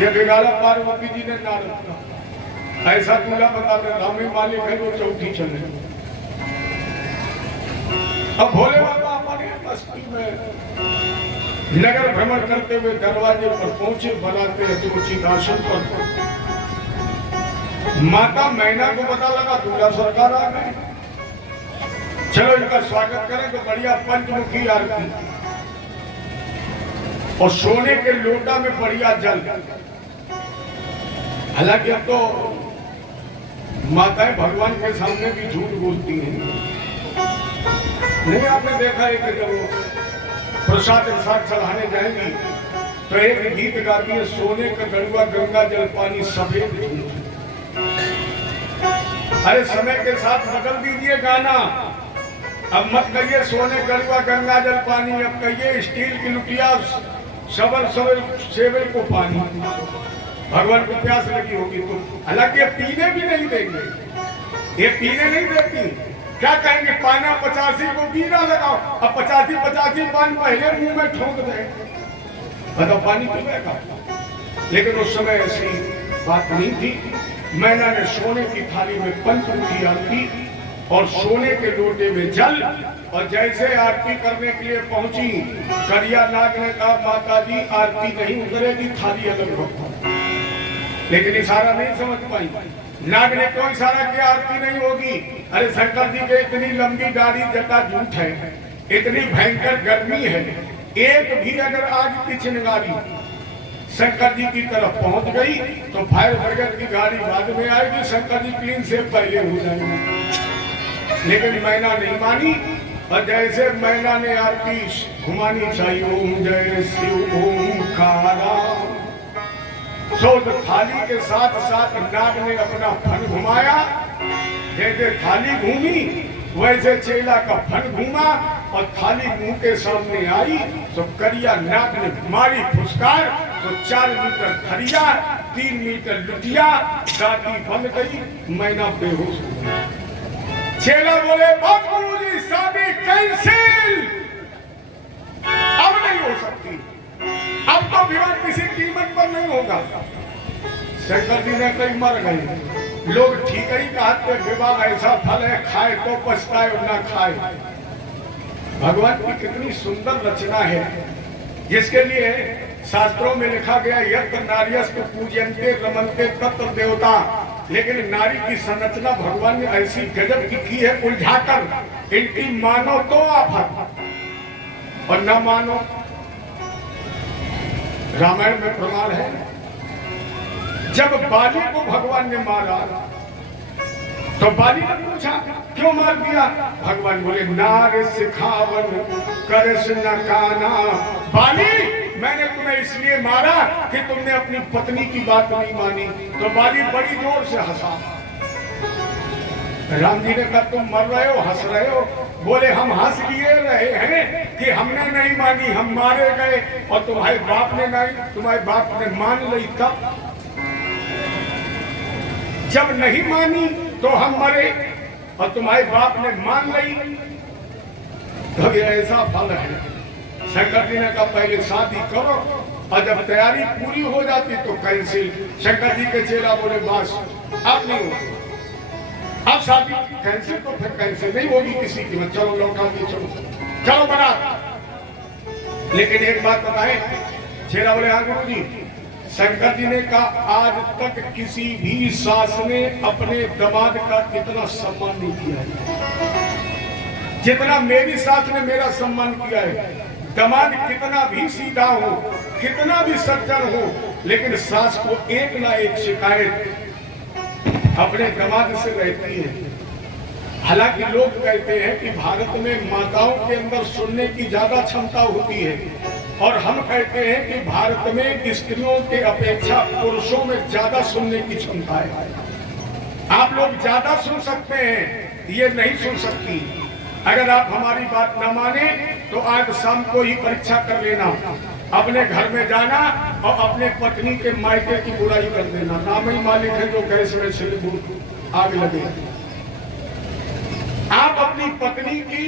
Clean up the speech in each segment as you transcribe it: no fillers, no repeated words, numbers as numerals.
कि बिगाड़ा पार्वती जी ने नारद का, ऐसा दूल्हा बता दे हमें मालिक है वो चौथी चले। अब भोले बाबा हमारे बस्ती में नगर भ्रमण करते हुए दरवाजे पर पहुंचे, बनाते उचित आसन पर। माता मैना को पता लगा दूल्हा सरकार आ गए, चलो इनका स्वागत करें। तो बढ़िया पंचमुखी आरती और सोने के लोटा में बढ़िया जल। हालांकि अब तो माताएं भगवान के सामने भी झूठ बोलती हैं। नहीं आपने देखा है कि जब प्रसाद के साथ चढ़ाने जाएंगी तो एक गीत गाती है, सोने का गड़ुआ गंगा जल पानी सफेद। अरे समय के साथ बदल दीजिए गाना। अब मत कहिए सोने गड़ुआ गंगा जल पानी, अब कहिए स्टील की लुटिया सबर सबर सेवल को पानी। भगवान को प्यास लगी होगी तो, हालांकि पीने भी नहीं देंगे, ये पीने नहीं देती। क्या कहेंगे पाना 85 को बीरा लगाओ, अब 85 पान पहले मुंह में ठोक दे, बताओ पानी पीएगा। लेकिन उस समय ऐसी बात नहीं थी। मैना ने सोने की थाली में पंचमुखी आरती और सोने के लोटे में जल, और जैसे आरती करने के लिए पहुंची करिया नाग ने कहा माता जी आरती नहीं उतरेगी, थाली अलग रखो। लेकिन इशारा नहीं समझ पाई। नाग ने कोई इशारा किया आरती नहीं होगी। अरे शंकर जी के इतनी लंबी दाढ़ी जटा झूठ है, इतनी भयंकर गर्मी है, एक भी अगर आग की चिंगारी शंकर जी की तरफ पहुंच गई तो फायर ब्रिगेड की गाड़ी बाद में आएगी, शंकर जी क्लीन से पहले हो जाएंगे। लेकिन मैना नहीं मानी, और जैसे मैना ने आरती घुमानी चाहिए, ओम जय शिव ओम कारा, तो थाली के साथ साथ नाग ने अपना फन घुमाया। जैसे थाली घूमी वैसे चेला का फन घूमा और थाली मुंह के सामने आई तो करिया नाग ने मारी फुसकार, तो 4 मीटर थरिया 3 मीटर लुटिया, दाती बन गई, मैना बेहोश हो गई। चेला बोले बाबू जी शादी कैंसिल, अब नहीं हो सकती, अब तो विवाह किसी कीमत पर नहीं होगा। शंकर जी ने कई मर गए, लोग ठीक ही कहते विवाह ऐसा फल है, खाए तो पछताए और ना खाए। भगवान की कितनी सुंदर रचना है, जिसके लिए शास्त्रों में लिखा गया यत्र नार्यस्तु पूज्यन्ते रमन्ते तत्र देवता। लेकिन नारी की संरचना भगवान ने ऐसी गजब की है उलझाकर, इनकी मानो तो आफत और न मानो। रामायण में प्रमाण है, जब बाली को भगवान ने मारा तो बाली ने पूछा क्यों मार दिया? भगवान बोले नार सिखावन करस न काना। बाली मैंने तुम्हें इसलिए मारा कि तुमने अपनी पत्नी की बात नहीं मानी। तो बाली बड़ी जोर से हंसा। राम जी ने कहा तुम मर रहे हो, हंस रहे हो? बोले हम हंस लिए रहे हैं कि हमने नहीं मानी, हम मारे गए, और तुम्हारे बाप ने नहीं, तुम्हारे बाप ने मान ली। तब जब नहीं मानी तो हम मरे और तुम्हारे बाप ने मान ली, तो ये ऐसा फल है। शंकर जी ने कहा पहले शादी करो, और जब तैयारी पूरी हो जाती तो कैंसिल। शंकर जी के चेला बोले बस अब नहीं होगी, अब शादी कैंसिल तो फिर कैंसिल नहीं होगी किसी की, चलो लौटा दी, चलो बना। लेकिन एक बात बताएं, चेला बोले हाँ गुरु जी। शंकर जी ने कहा आज तक किसी भी सास ने अपने दामाद का इतना सम्मान नहीं किया है जितना मेरी सास ने मेरा सम्मान किया है। दामाद कितना भी सीधा हो, कितना भी सज्जन हो, लेकिन सास को एक ना एक शिकायत अपने दामाद से रहती है। हालांकि लोग कहते हैं कि भारत में माताओं के अंदर सुनने की ज्यादा क्षमता होती है, और हम कहते हैं कि भारत में स्त्रियों के अपेक्षा पुरुषों में ज्यादा सुनने की क्षमता है। आप लोग ज्यादा सुन सकते हैं, ये नहीं सुन सकती। अगर आप हमारी बात न माने तो आज शाम को ही परीक्षा कर लेना, अपने घर में जाना और अपने पत्नी के मायके की बुराई कर देना। नाम ही मालिक है जो गैस में से आग लगे। आप अपनी पत्नी की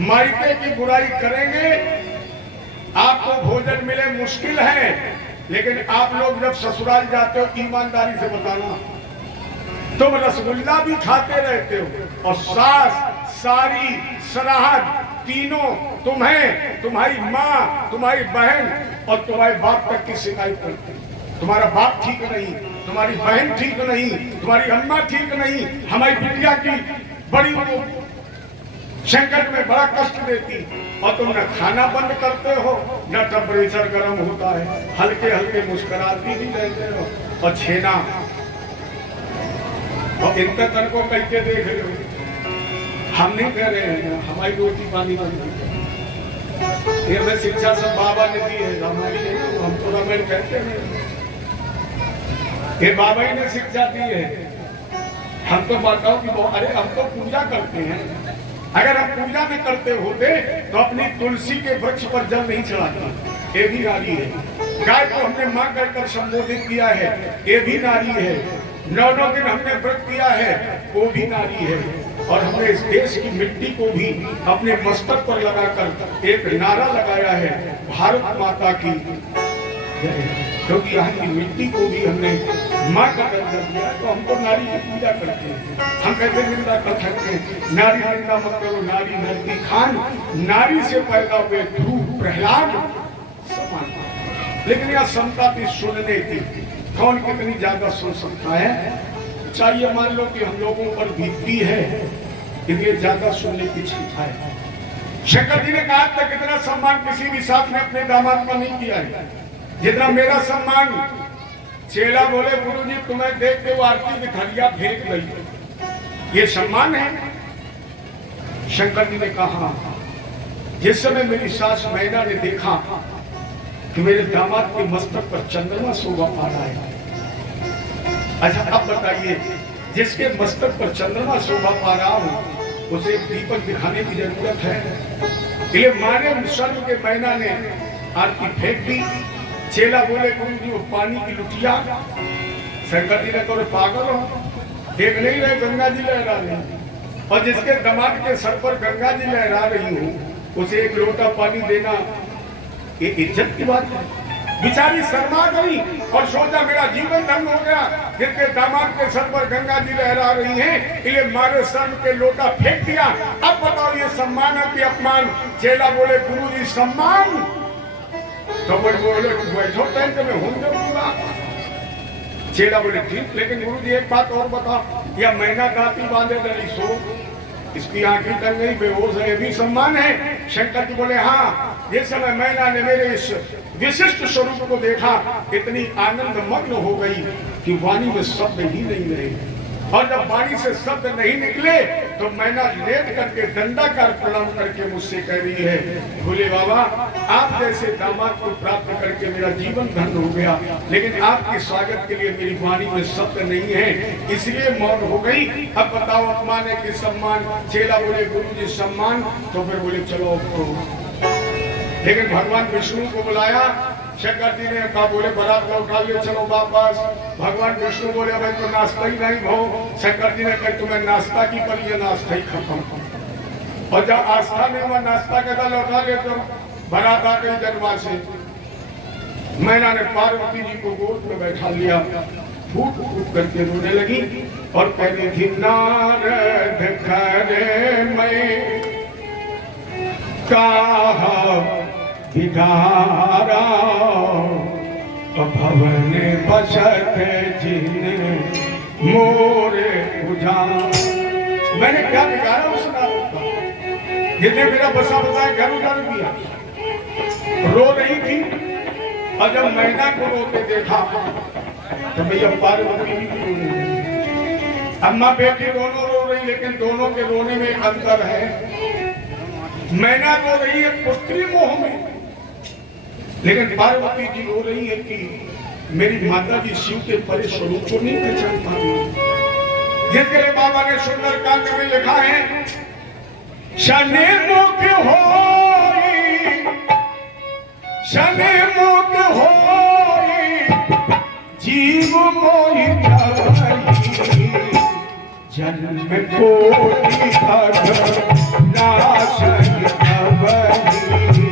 मायके की बुराई करेंगे, आपको भोजन मिले मुश्किल है, लेकिन आप लोग जब ससुराल जाते हो ईमानदारी से बताना, तुम रसगुल्ला भी खाते रहते हो और सास, सारी, सराहत तीनों तुम्हें, तुम्हारी माँ, तुम्हारी बहन और तुम्हारे बाप तक की शिकायत करते हैं। तुम्हारा बाप ठीक नहीं, तुम्हारी बहन ठीक नहीं, तुम्हारी अम्मा ठीक नहीं, हमारी बिटिया की बड़ी संकट में बड़ा कष्ट देती, और तुम न खाना बंद करते हो, न टेम्परेचर गर्म होता है, हल्के हल्के मुस्कुराती भी रहते हो, और छेना और इनका तन को करके देख रहे हो। हम नहीं कह रहे हैं, हमारी रोटी पानी बंद, ये हमें शिक्षा सब बाबा ने दी है, हमारी नहीं, हम तो रमेश कहते हैं, ये बाबा ही ने शिक्षा दी है। हम तो बताओ कि अरे हम तो पूजा करते हैं, अगर हम पूजा में करते होते तो अपनी तुलसी के वृक्ष पर जल नहीं चढ़ाते, ये भी नारी है। गाय को हमने मां कहकर संबोधित किया है, ये भी नारी है। 9 दिन हमने व्रत किया है, वो भी नारी है। और हमने इस देश की मिट्टी को भी अपने मस्तक पर लगाकर एक नारा लगाया है, भारत माता की जय, क्योंकि यहाँ की मिट्टी को भी हमने माँ का दर्जा दिया। तो हम तो नारी की पूजा करते हैं। हम कहते निंदा कर सकते हैं, नारी निंदा मत करो, नारी धरती खान, नारी से पैदा हुए ध्रुव प्रहलाद समान। लेकिन यह समता थी सुनने की, कौन कितनी ज्यादा सुन सकता है। चाहिए मान लो कि हम लोगों पर बीतती है, इसलिए ज्यादा सुनने की क्षमता है। शंकर जी ने कहा था कितना सम्मान किसी भी साथ ने अपने दामाद का नहीं किया है जितना मेरा सम्मान। चेला बोले गुरुजी तुम्हें देख के वो आरती की थलिया फेंक गई, ये सम्मान है। शंकर जी ने कहा जिस समय मेरी सास मैना ने देखा कि मेरे दामाद के मस्तक पर चंद्रमा शोभा पा रहा है। अच्छा अब बताइए, जिसके मस्तक पर चंद्रमा शोभा पा रहा हूं उसे दीपक दिखाने की जरूरत है। ये माने शर्म के मैना ने आरती फेंक दी। चेला बोले गुरुजी वो पानी की लुटिया। शंकर जी ने तो पागल हो, देख नहीं रहे गंगा जी लहरा रही, और जिसके दामाद के सर पर गंगा जी लहरा रही हूँ उसे एक लोटा पानी देना ये इज्जत की बात है। बेचारी शर्मा गई और सोचा मेरा जीवन धन्य हो गया, जिसके दामाद के सर पर गंगा जी लहरा रही हैं, इसलिए मारे शर्म के लोटा फेंक दिया। अब बताओ ये सम्मान है कि अपमान। चेला बोले गुरुजी सम्मान, तो बोले बैठो टेंट में हूं दूंगा। चेला बोले ठीक, लेकिन गुरुजी एक बात और बताओ, या मैना गाती बांधे डरी सो, इसकी आंखें टल गई बेहोश है, ये भी सम्मान है। शंकर जी बोले हाँ, जिस समय मैना ने मेरे इस विशिष्ट स्वरूप को देखा इतनी आनंद मग्न हो गई कि वाणी में शब्द ही नहीं रहे। और जब वाणी से शब्द नहीं निकले तो मैना लेट करके दंडाकार प्रणाम करके मुझसे कह रही है, भोले बाबा आप जैसे दामाद को प्राप्त करके मेरा जीवन धन्य हो गया, लेकिन आपके स्वागत के लिए मेरी वाणी में शब्द नहीं है, इसलिए मौन हो गई। अब बताओ अपमान है कि सम्मान। चेला बोले गुरुजी सम्मान, तो फिर बोले चलो। लेकिन भगवान विष्णु को बुलाया। शंकर जी ने कहा बोले बारात लौटा लियो, चलो वापस। भगवान विष्णु बोले भाई तो नाश्ता ही नहीं भाव। शंकर जी ने कहा तुम्हें नाश्ता की पर ये नाश्ता ही खत्म, और जब आस्था नहीं हुआ नाश्ता कहता लौटा ले तो बारात आ गई जनवा से। मैना ने पार्वती जी को गोद में बैठा लिया, फूट फूट करके रोने लगी और कहने थी नारद करे मैं कहा विधारा भवन बसत जिन मोरे बुझा। मैंने क्या बिगाड़ा उस नारद का, जिसने मेरा बसा बताया घर उजाड़ दिया। रो रही थी, और जब मैना को रोते देखा तो भैया पार्वती भी रोने लगी। अम्मा बेटी दोनों रो रही, लेकिन दोनों के रोने में अंतर है। मैना रो रही है पुत्री मोह में, लेकिन पार्वती जी रो रही है कि मेरी माता जी शिव के परे स्वरूप को नहीं पहचान पा रही। जिसके लिए बाबा ने सुंदर कांड में लिखा है, शनि मुख होई, शनि मुख होई, जीव मोहि जाई, जन्म कोटि अघ नाशय अवधि,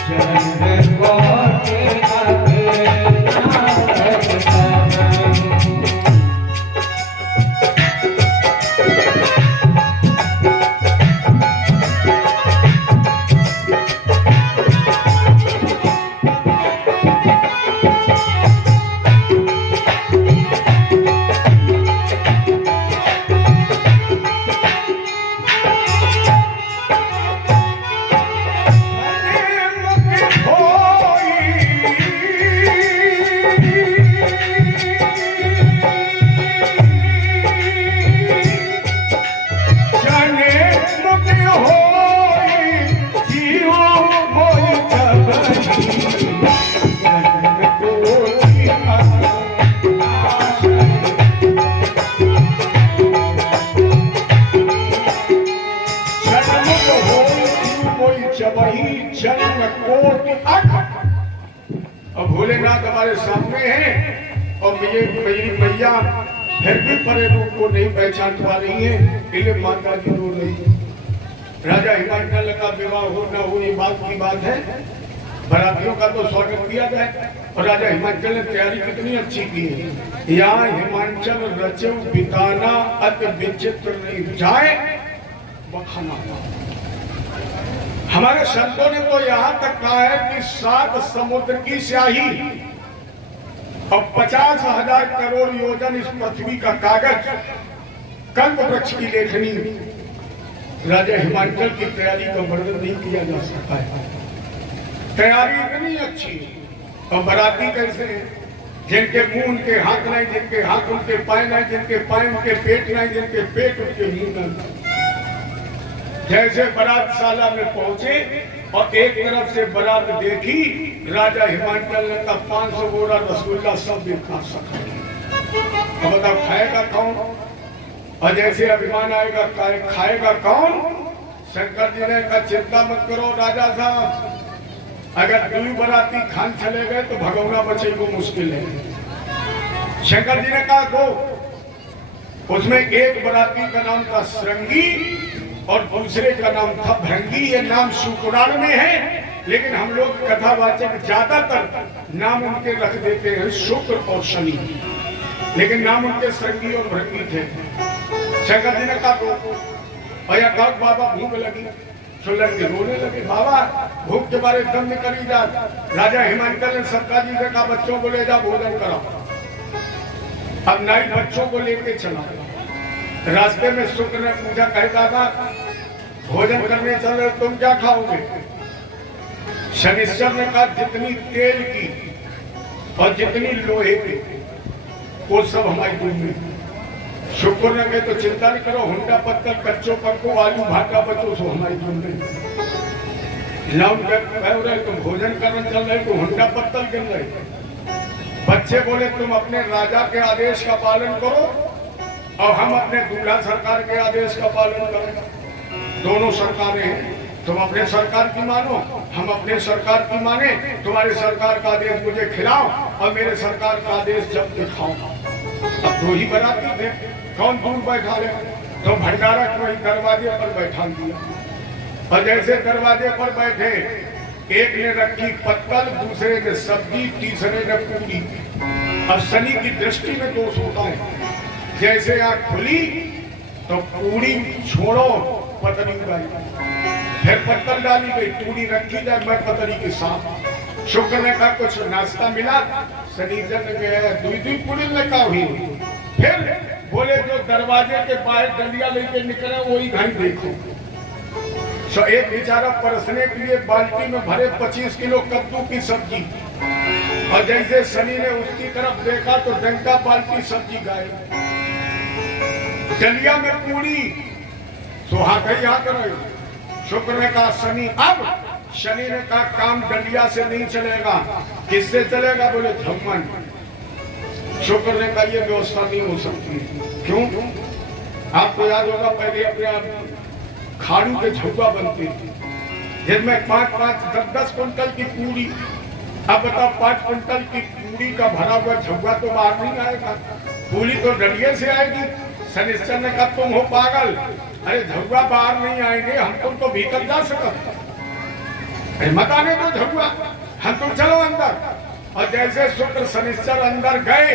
जन्म कोटि अघ और भोलेनाथ हमारे सामने हैं और मेरी मैया फिर भी परे रूप को नहीं पहचान पा रही है, इसलिए माता जी रो रही है। राजा हिमाचल का विवाह हो न हो ये बात की बात है, बरातियों का तो स्वागत किया जाए और राजा हिमाचल ने तैयारी कितनी अच्छी की है। यहाँ हिमाचल रचो बिताना अति विचित्र नहीं जाए बखाना। हमारे संतों ने तो यहाँ तक कहा है कि 7 समुद्र की स्याही और 50,000 करोड़ योजन इस पृथ्वी का कागज कल्प वृक्ष की लेखनी राजा हिमाचल की तैयारी का वर्णन नहीं किया जा सकता है। तैयारी इतनी अच्छी और बराती कैसे है, जिनके मुंह उनके हाथ नहीं, जिनके हाथ उनके पाए नहीं, जिनके पाए उनके पेट नहीं, जिनके पेट उनके मुंह नहीं। जैसे बारातशाला में पहुंचे और एक तरफ से बारात देखी, राजा हिमाचल ने कहा 500 बोरा रसगुल्ला सब भी खा सका। अब बताओ खाएगा कौन? और जैसे अभिमान आएगा खाएगा कौन? शंकर जी ने कहा चिंता मत करो राजा साहब, अगर 2 बराती खान चले गए तो भगवना बचे को मुश्किल है। शंकर जी ने कहा दो, उसमें एक बराती का नाम था श्रृंगी और दूसरे का नाम था भृंगी। ये नाम शुक्राण में है, लेकिन हम लोग कथावाचक ज्यादातर नाम उनके रख देते हैं शुक्र और शनि, लेकिन नाम उनके श्रृंगी और भृंगी थे। शंकर जी ने कहा दो, भैया कहा बाबा भूख लगी, सुलग के रोने लगे। बाबा भूख के बारे दम निकली जा। राजा हिमाचल ने सरकार जी से कहा बच्चों को ले जा भोजन कराओ। अब नाई बच्चों को लेके चला। रास्ते में शुक्र ने पूछा, कहता था भोजन करने चल रहे तुम क्या खाओगे? शनिश्चर ने कहा जितनी तेल की और जितनी लोहे की वो सब हमारी दूध में। शुक्र ने कहे तो चिंता नहीं करो, हुंडा पत्तल कच्चो पक्को आलू भाटा बचो सो हमारी दूध में। कह रहे तुम भोजन करने चल रहे तो हुंडा पत्तल गिन रहे। बच्चे बोले तुम अपने राजा के आदेश का पालन करो और हम अपने दूल्हा सरकार के आदेश का पालन करें। दोनों सरकारें हैं, तुम अपने सरकार की मानो, हम अपने सरकार की माने। तुम्हारे सरकार का आदेश मुझे खिलाओ और मेरे सरकार का आदेश जब दिखाओ। अब 2 ही बराती थे, कौन दूर बैठा ले? तो भंडारा को ही दरवाजे पर बैठा दिया और जैसे दरवाजे पर बैठे, एक ने रखी पत्तल, दूसरे ने सब्जी, तीसरे ने पूरी। अब शनि की दृष्टि में दोष होता है, जैसे आँख खुली तो पूरी छोड़ो पतली उड़ाई, फिर पत्तल डाली गई, पूरी रखी जाए मैं पतली के साथ। शुक्र ने कहा कुछ नाश्ता मिला, शनिचर ने कहा 2 पूरी ने कहा हुई। फिर बोले जो दरवाजे के बाहर डंडिया लेके निकले वही घड़ी देखो। तो एक बेचारा परसने के लिए बाल्टी में भरे 25 किलो कद्दू की सब्जी, और जैसे शनि ने उसकी तरफ देखा तो डंका बाल्टी सब्जी गायब। डलिया में पूरी सुहागई हाथ रही। शुक्र ने कहा शनि, अब शनि ने कहा काम डलिया से नहीं चलेगा, किससे चलेगा? बोले झम्मन। शुक्र ने कहा ये व्यवस्था नहीं हो सकती। क्यों? आपको याद होगा पहले अपने खाड़ू के झुग्गा बनते थे जिनमें 5-5, 10-10 कुंटल की पूरी। अब बताओ 5 कुंटल की पूरी का भरा हुआ झुग्गा तो बाहर नहीं आएगा, पूरी तो डलिये से आएगी। शनिश्चर ने कहा तुम हो पागल, अरे झुग्गा बाहर नहीं आएंगे, हम तुम तो भीतर जा सकते, मत आने दो झुग्गा, हम तुम चलो अंदर। और जैसे शुक्र शनिश्चर अंदर गए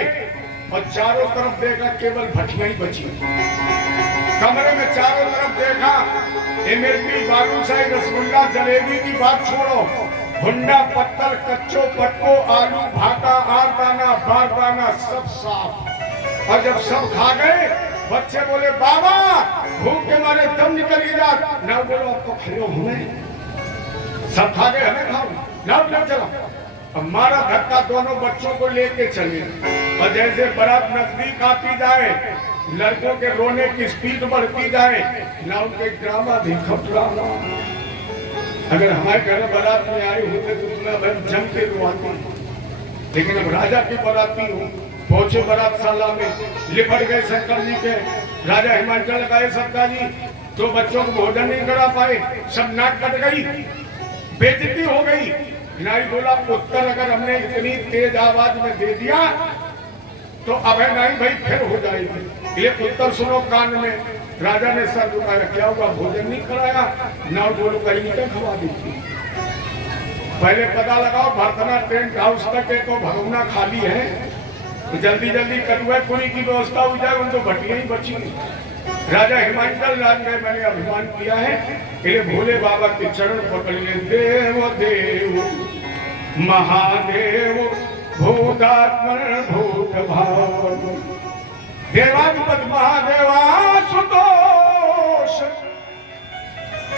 और चारों तरफ देखा केवल भटिया ही बची। कमरे में चारों तरफ देखा, इमरती, बालूशाही, रसगुल्ला, जलेबी की बात छोड़ो, हुंडा पत्तल, कच्चो पक्को, आलू भाटा, आरदाना, बारदाना सब साफ। और जब सब खा गए, बच्चे बोले बाबा भूख के मारे दम निकल जा। ना बोलो आपको खिलो, हमें सब खा गए, हमें खाओ ना चला। अब मारा धक्का, दोनों बच्चों को लेके चले। और जैसे बारात नजदीक आती जाए, लड़कों के रोने की स्पीड बढ़ती जाए, ना उनके ड्रामा देखो ड्रामा। अगर हमारे घर बारात में आए होते तो तुम्हें जम के रुआती, लेकिन अब राजा की बाराती हूँ। पहुंचे बारातशाला में, लिपट गए शंकर जी के। राजा हिमाचल गए सरकार जी, 2 बच्चों को भोजन नहीं करा पाए, सब नाक कट गई, बेइज्जती हो गई। नाई बोला उत्तर अगर हमने इतनी तेज आवाज में दे दिया तो अब है नहीं भाई फिर हो जाएगी। ये उत्तर सुनो कान में। राजा ने सर झुकाया, क्या हुआ भोजन नहीं कराया? नाव बोलो कहीं तक खवा दी थी। पहले पता लगाओ भरतना टेंट हाउस तक एक तो भगवना खाली है, तो जल्दी जल्दी कटुआ पूरी की व्यवस्था हो जाए, उनको भटिया ही बची। राजा हिमाचल राज में मैंने अभिमान किया है, इसलिए भोले बाबा के चरण पकड़ ले। देव देव महादेव भूतात्मन भूत भाव देवाधिपति महादेवा सुतोष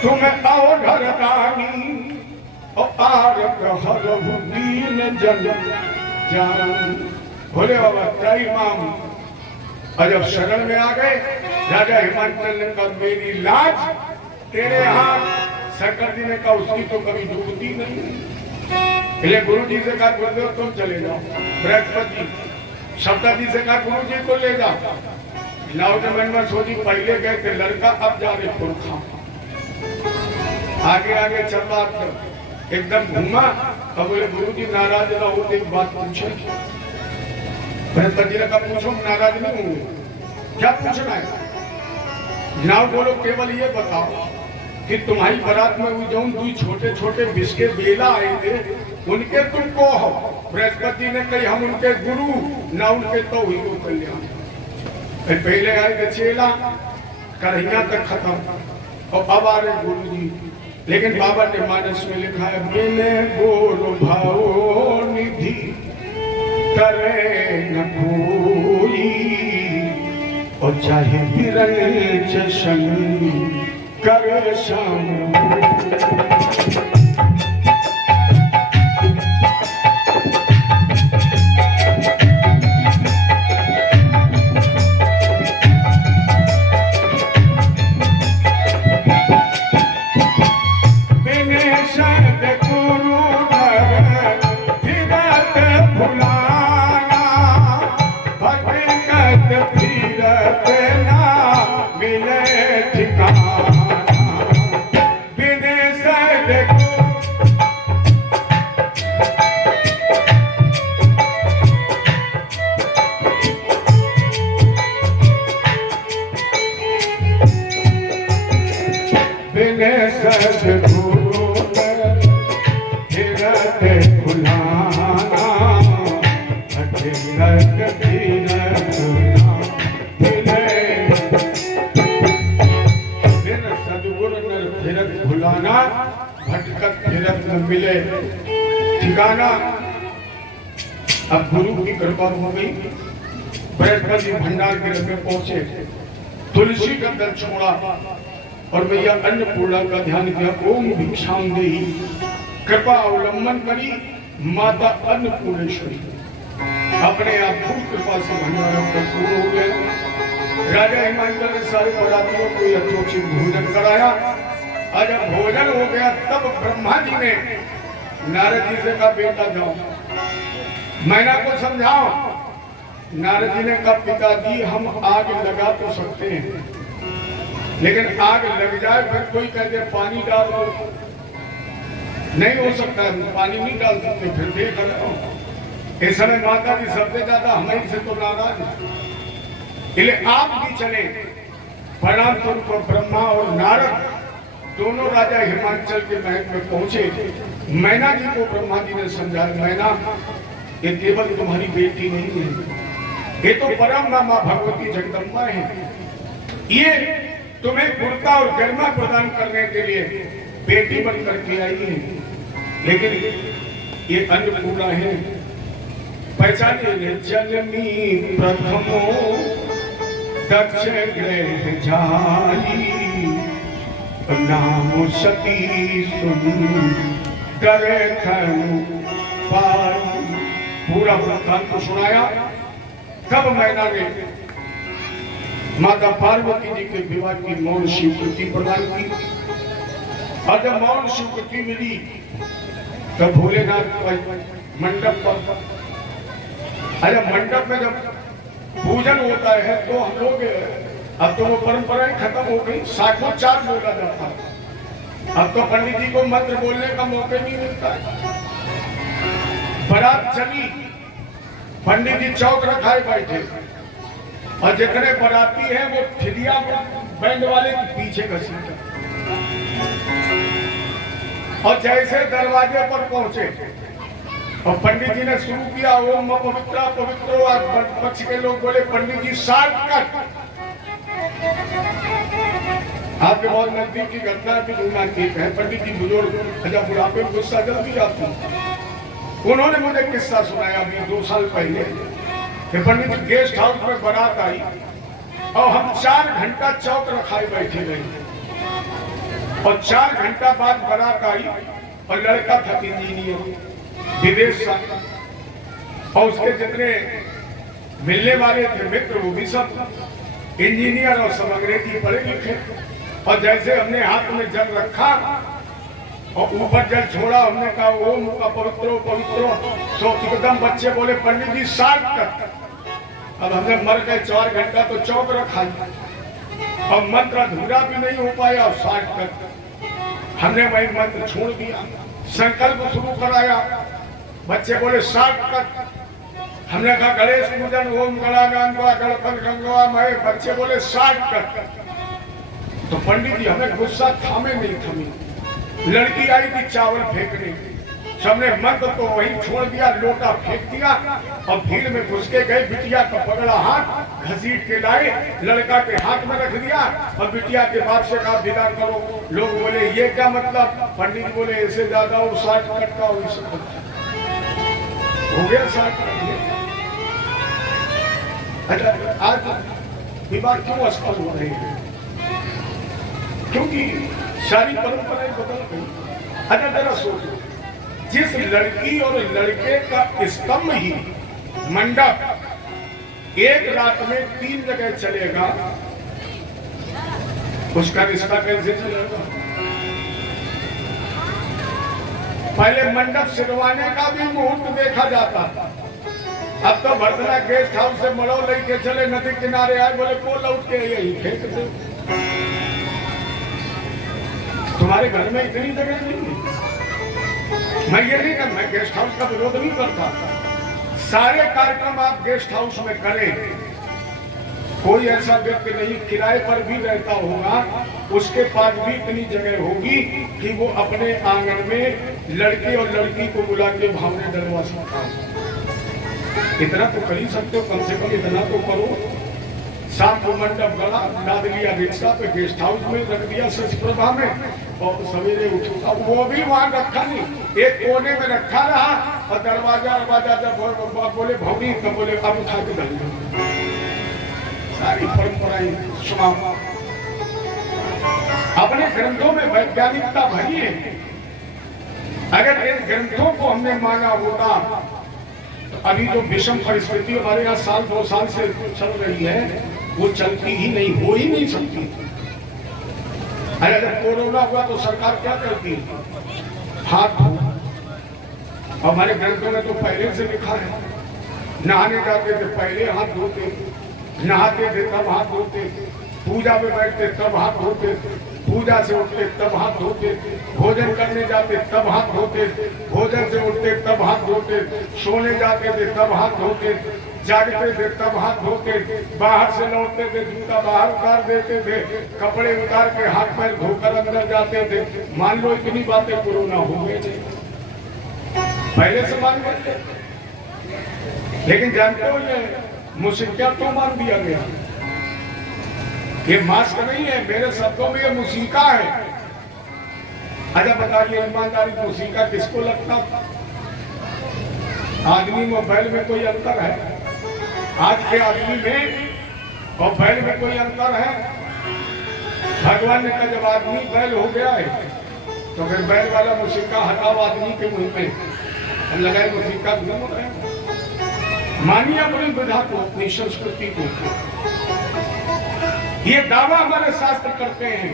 तुम्हें अवघर दानी और तारक हर दीन जन जान। भोले बाबा त्राई माम और जब शरण में आ गए, राजा हिमाचल ने कहा मेरी लाज तेरे हाथ। शंकर जी ने कहा उसकी तो कभी डूबती नहीं। इसलिए गुरु जी से कहा गुरुदेव तुम चले जाओ। बृहस्पति जी शब्दा जी से कहा गुरु जी को ले जाओ। नाव के मन में सोची पहले गए थे लड़का, अब जा रहे पुरखा। आगे आगे चल रहा एकदम घूमा तो बोले गुरु जी नाराज ना हो, एक बात पूछे। बृहस्पति जी ने कहा पूछो, नाराज नहीं हूँ, क्या पूछना है? नाव बोलो केवल ये बताओ कि तुम्हारी बारात में जो दो छोटे छोटे बिस्के बेला आए थे उनके तुम को हो। बृहस्पति ने कही हम उनके गुरु ना उनके तो हुई को कल्याण। पहले आए थे चेला, कन्हैया तक खत्म और अब आ रहे गुरु जी। लेकिन बाबा ने मानस में लिखा है मैंने बोलो भाओ निधि करे न कोई और चाहे बिरंज संग करे शाम। मिले ठिकाना। अब गुरु की कृपा हो गई। बृहस्पति भंडार गृह में पहुंचे, तुलसी का दल छोड़ा और भैया अन्नपूर्णा का ध्यान किया। ओम भिक्षाम देहि, कृपा अवलंबन करी माता अन्नपूर्णेश्वरी। अपने आप खूब कृपा से भंडारा पूर्ण हो गया। राजा हिमाचल ने सारे बरातियों को यथोचित भोजन कराया। और जब भोजन हो गया तब ब्रह्मा जी ने नारद जी से कहा बेटा जाओ मैना को समझाओ। नारद जी ने कहा पिताजी हम आग लगा तो सकते हैं, लेकिन आग लग जाए फिर कोई कह दे पानी डाल दो, नहीं हो सकता है, पानी नहीं डाल सकते। फिर देख लो इस समय माता जी सबसे ज्यादा हमें से तो नाराज है। इसलिए आप भी चले। परिणाम स्वरूप ब्रह्मा और नारद दोनों राजा हिमाचल के महल में पहुंचे। मैना जी को ब्रह्मा जी ने समझाया मैना ये केवल तुम्हारी बेटी नहीं है, ये तो परम मामा भगवती जगदम्बा है। ये तुम्हें गुणता और गरिमा प्रदान करने के लिए बेटी बनकर के आई है, लेकिन ये अन्नपूर्णा है। पहचानिए जननी प्रथमो दक्ष ग्रह जाई नाम सती सुन डरे पाई। पूरा वृत्तांत को सुनाया। तब मैना ने माता पार्वती जी के विवाह की मौन स्वीकृति प्रदान की। और जब मौन स्वीकृति मिली तब भोलेनाथ मंडप पर, अरे मंडप में जब पूजन होता है तो हम लोग, अब तो वो परंपराएं खत्म हो गई, साखोच्चार बोला जाता है। अब तो पंडित जी को मंत्र बोलने का मौका नहीं मिलता है। बारात चली, पंडित जी चौक रखाए बैठे और जितने बाराती हैं वो ठिलिया बैंड वाले के पीछे घसीटा। और जैसे दरवाजे पर पहुंचे और पंडित जी ने शुरू किया ओम पवित्रा पवित्रो, पक्ष के लोग बोले पंडित जी शॉर्टकट। आपके बहुत नजदीक की घटना भी रोमांचित है। पंडित जी बुजुर्ग जब बुढ़ापे में गुस्सा जल्दी आती, उन्होंने मुझे किस्सा सुनाया अभी 2 साल पहले कि पंडित जी गेस्ट हाउस में बारात आई और हम 4 घंटा चौक रखाए बैठे रहे और 4 घंटा बाद बारात आई और लड़का था इंजीनियर विदेश से और उसके जितने मिलने वाले थे मित्र वो भी सब इंजीनियर और सब अंग्रेजी पढ़े लिखे। और जैसे हमने हाथ में जल रखा और ऊपर जल छोड़ा, हमने कहा ओम का पवित्रो पवित्रो, सो एकदम बच्चे बोले पंडित जी शॉर्टकट। अब हमने मर गए 4 घंटा तो चौक रखा और मंत्र अधूरा भी नहीं हो पाया और शॉर्टकट। हमने वही मंत्र छोड़ दिया, संकल्प शुरू कराया, बच्चे बोले शॉर्टकट। हमने कहा गणेश पूजन ओम गणागणपा गणपत गंगवा मय, बच्चे बोले शॉर्टकट। तो पंडित जी हमें गुस्सा थामे नहीं थमी। लड़की आई थी चावल फेंकने, सबने मंत्र तो वहीं छोड़ दिया, लोटा फेंक दिया और भीड़ में घुस के गए। बिटिया का पकड़ा हाथ घसीट के लाए, लड़का के हाथ में रख दिया और बिटिया के बाप से कहा विदा करो। लोग बोले ये क्या मतलब? पंडित जी बोले ऐसे ज्यादा और शॉर्टकट का हो गया शॉर्टकट। अच्छा आज विवाह क्यों असफल हो रही है? क्योंकि सारी परंपराएं बदल गई। अच्छा जरा सोचो, जिस लड़की और लड़के का स्तंभ ही मंडप एक रात में 3 जगह चलेगा, उसका रिश्ता कैसे चलेगा? पहले मंडप सिरवाने का भी मुहूर्त देखा जाता था, अब तो भरतला गेस्ट हाउस से मड़ो लेके चले, नदी किनारे आए, बोले को लौट के यही फेंक दे। तुम्हारे घर में इतनी जगह नहीं है। मैं ये नहीं कर, मैं गेस्ट हाउस का विरोध नहीं करता, सारे कार्यक्रम आप गेस्ट हाउस में करें। कोई ऐसा व्यक्ति नहीं किराए पर भी रहता होगा, उसके पास भी इतनी जगह होगी कि वो अपने आंगन में लड़के और लड़की को बुला के भावने डलवा सकता है। इतना तो कर ही सकते हो, कम से कम इतना तो करो। शाम को मंडप गड़ा, लाद लिया रिक्शा पे, गेस्ट हाउस में रख दिया सच प्रभा में और सवेरे उठो। अब वो भी वहां रखा नहीं, एक कोने में रखा रहा और दरवाजा जब बोले भौरी तो बोले अब उठा के डाल दो। सारी परंपराएं सुनाओ। अपने ग्रंथों में वैज्ञानिकता भरी है। अगर इन ग्रंथों को हमने माना होता तो अभी जो विषम परिस्थिति हमारे यहाँ 1-2 साल से चल रही है वो चलती ही नहीं, हो ही नहीं सकती। अरे जब कोरोना हुआ तो सरकार क्या करती है? हाथ धो। हमारे ग्रंथों में तो पहले से लिखा है, नहाने जाते थे पहले हाथ धोते, नहाते थे तब हाथ धोते, पूजा में बैठते तब हाथ धोते, पूजा से उठते तब हाथ धोते, भोजन करने जाते तब हाथ धोते, भोजन से उठते तब हाथ धोते, सोने जाते थे तब हाथ धोते, जागते थे तब हाथ धोते, बाहर से लौटते थे जूता बाहर उतार देते थे, कपड़े उतार के हाथ पैर धोकर अंदर जाते थे। मान लो इतनी बातें कोरोना हो गई थी, पहले से मान गए। लेकिन जानते हो ये मुसीका तो मान दिया गया, ये मास्क नहीं है, मेरे शब्दों में ये मुसीका है। अच्छा बताइए ईमानदारी, मुसीका किसको लगता? आदमी मोबाइल में कोई अंतर है? आज के आदमी में और बैल में कोई अंतर है? भगवान ने कहा जब आदमी बैल हो गया है तो फिर बैल वाला मुसीका हटाओ आदमी के मुंह में लगाए, मुसीका घूम रहे हैं। मानिए अपनी विधा को, अपनी संस्कृति को। ये दावा हमारे शास्त्र करते हैं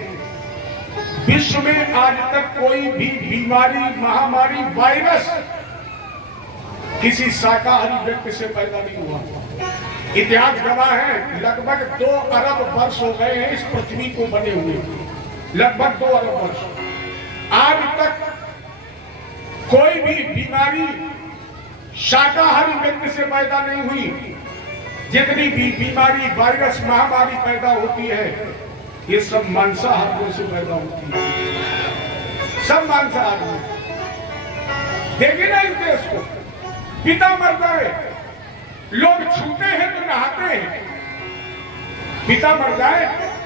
विश्व में आज तक कोई भी बीमारी, महामारी, वायरस किसी शाकाहारी व्यक्ति से पैदा नहीं हुआ। इतिहास गवाह है, लगभग 2 अरब वर्ष हो गए हैं इस पृथ्वी को बने हुए, लगभग 2 अरब वर्ष। आज तक कोई भी बीमारी शाकाहारी व्यक्ति से पैदा नहीं हुई। जितनी भी बीमारी, वायरस, महामारी पैदा होती है, ये सब मांसाहारियों से पैदा होती है। सब मांसाहारी देखिए ना इस देश को, पिता मर गए, लोग छूते हैं तो नहाते हैं। पिता मर जाए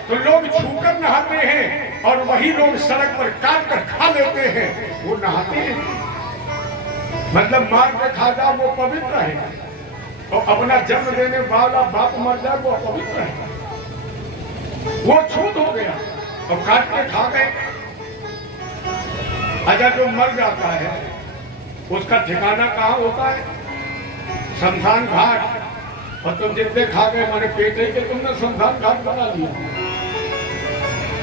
तो लोग छूकर नहाते हैं, और वही लोग सड़क पर काट कर खा लेते हैं, वो नहाते हैं। मतलब मार के खा जाओ वो पवित्र है, और अपना जन्म देने वाला बाप मर जाए वो अपवित्र है। वो छूत हो गया और काट के खा गए। अच्छा, जो मर जाता है उसका ठिकाना कहाँ होता है? शमशान घाट। और तुम जितने खा गए माने पेटे के, तुमने शमशान घाट बना दिया।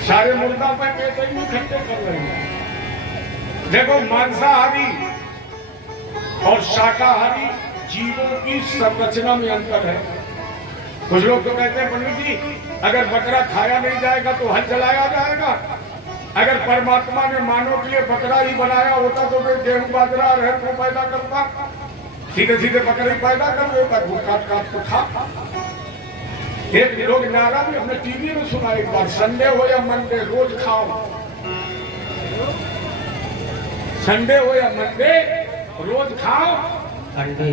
सारे मुर्दा पे पेटे ही इकट्ठे कर रहे हैं। देखो, मांसाहारी और शाकाहारी जीवों की संरचना में अंतर है। कुछ लोग तो कहते हैं पंडित जी, अगर बकरा खाया नहीं जाएगा तो हल चलाया जाएगा। अगर परमात्मा ने मानव के लिए बकरा ही बनाया होता तो वे गेहूं बाजरा अरहर को पैदा करता, सीधे सीधे बकरा ही पैदा कर देता, वो काट काट को खा। एक लोग नारा भी हमने टीवी में सुना एक बार, संडे हो या मंडे रोज खाओ। संडे हो या मंडे रोज खाओ अंडे।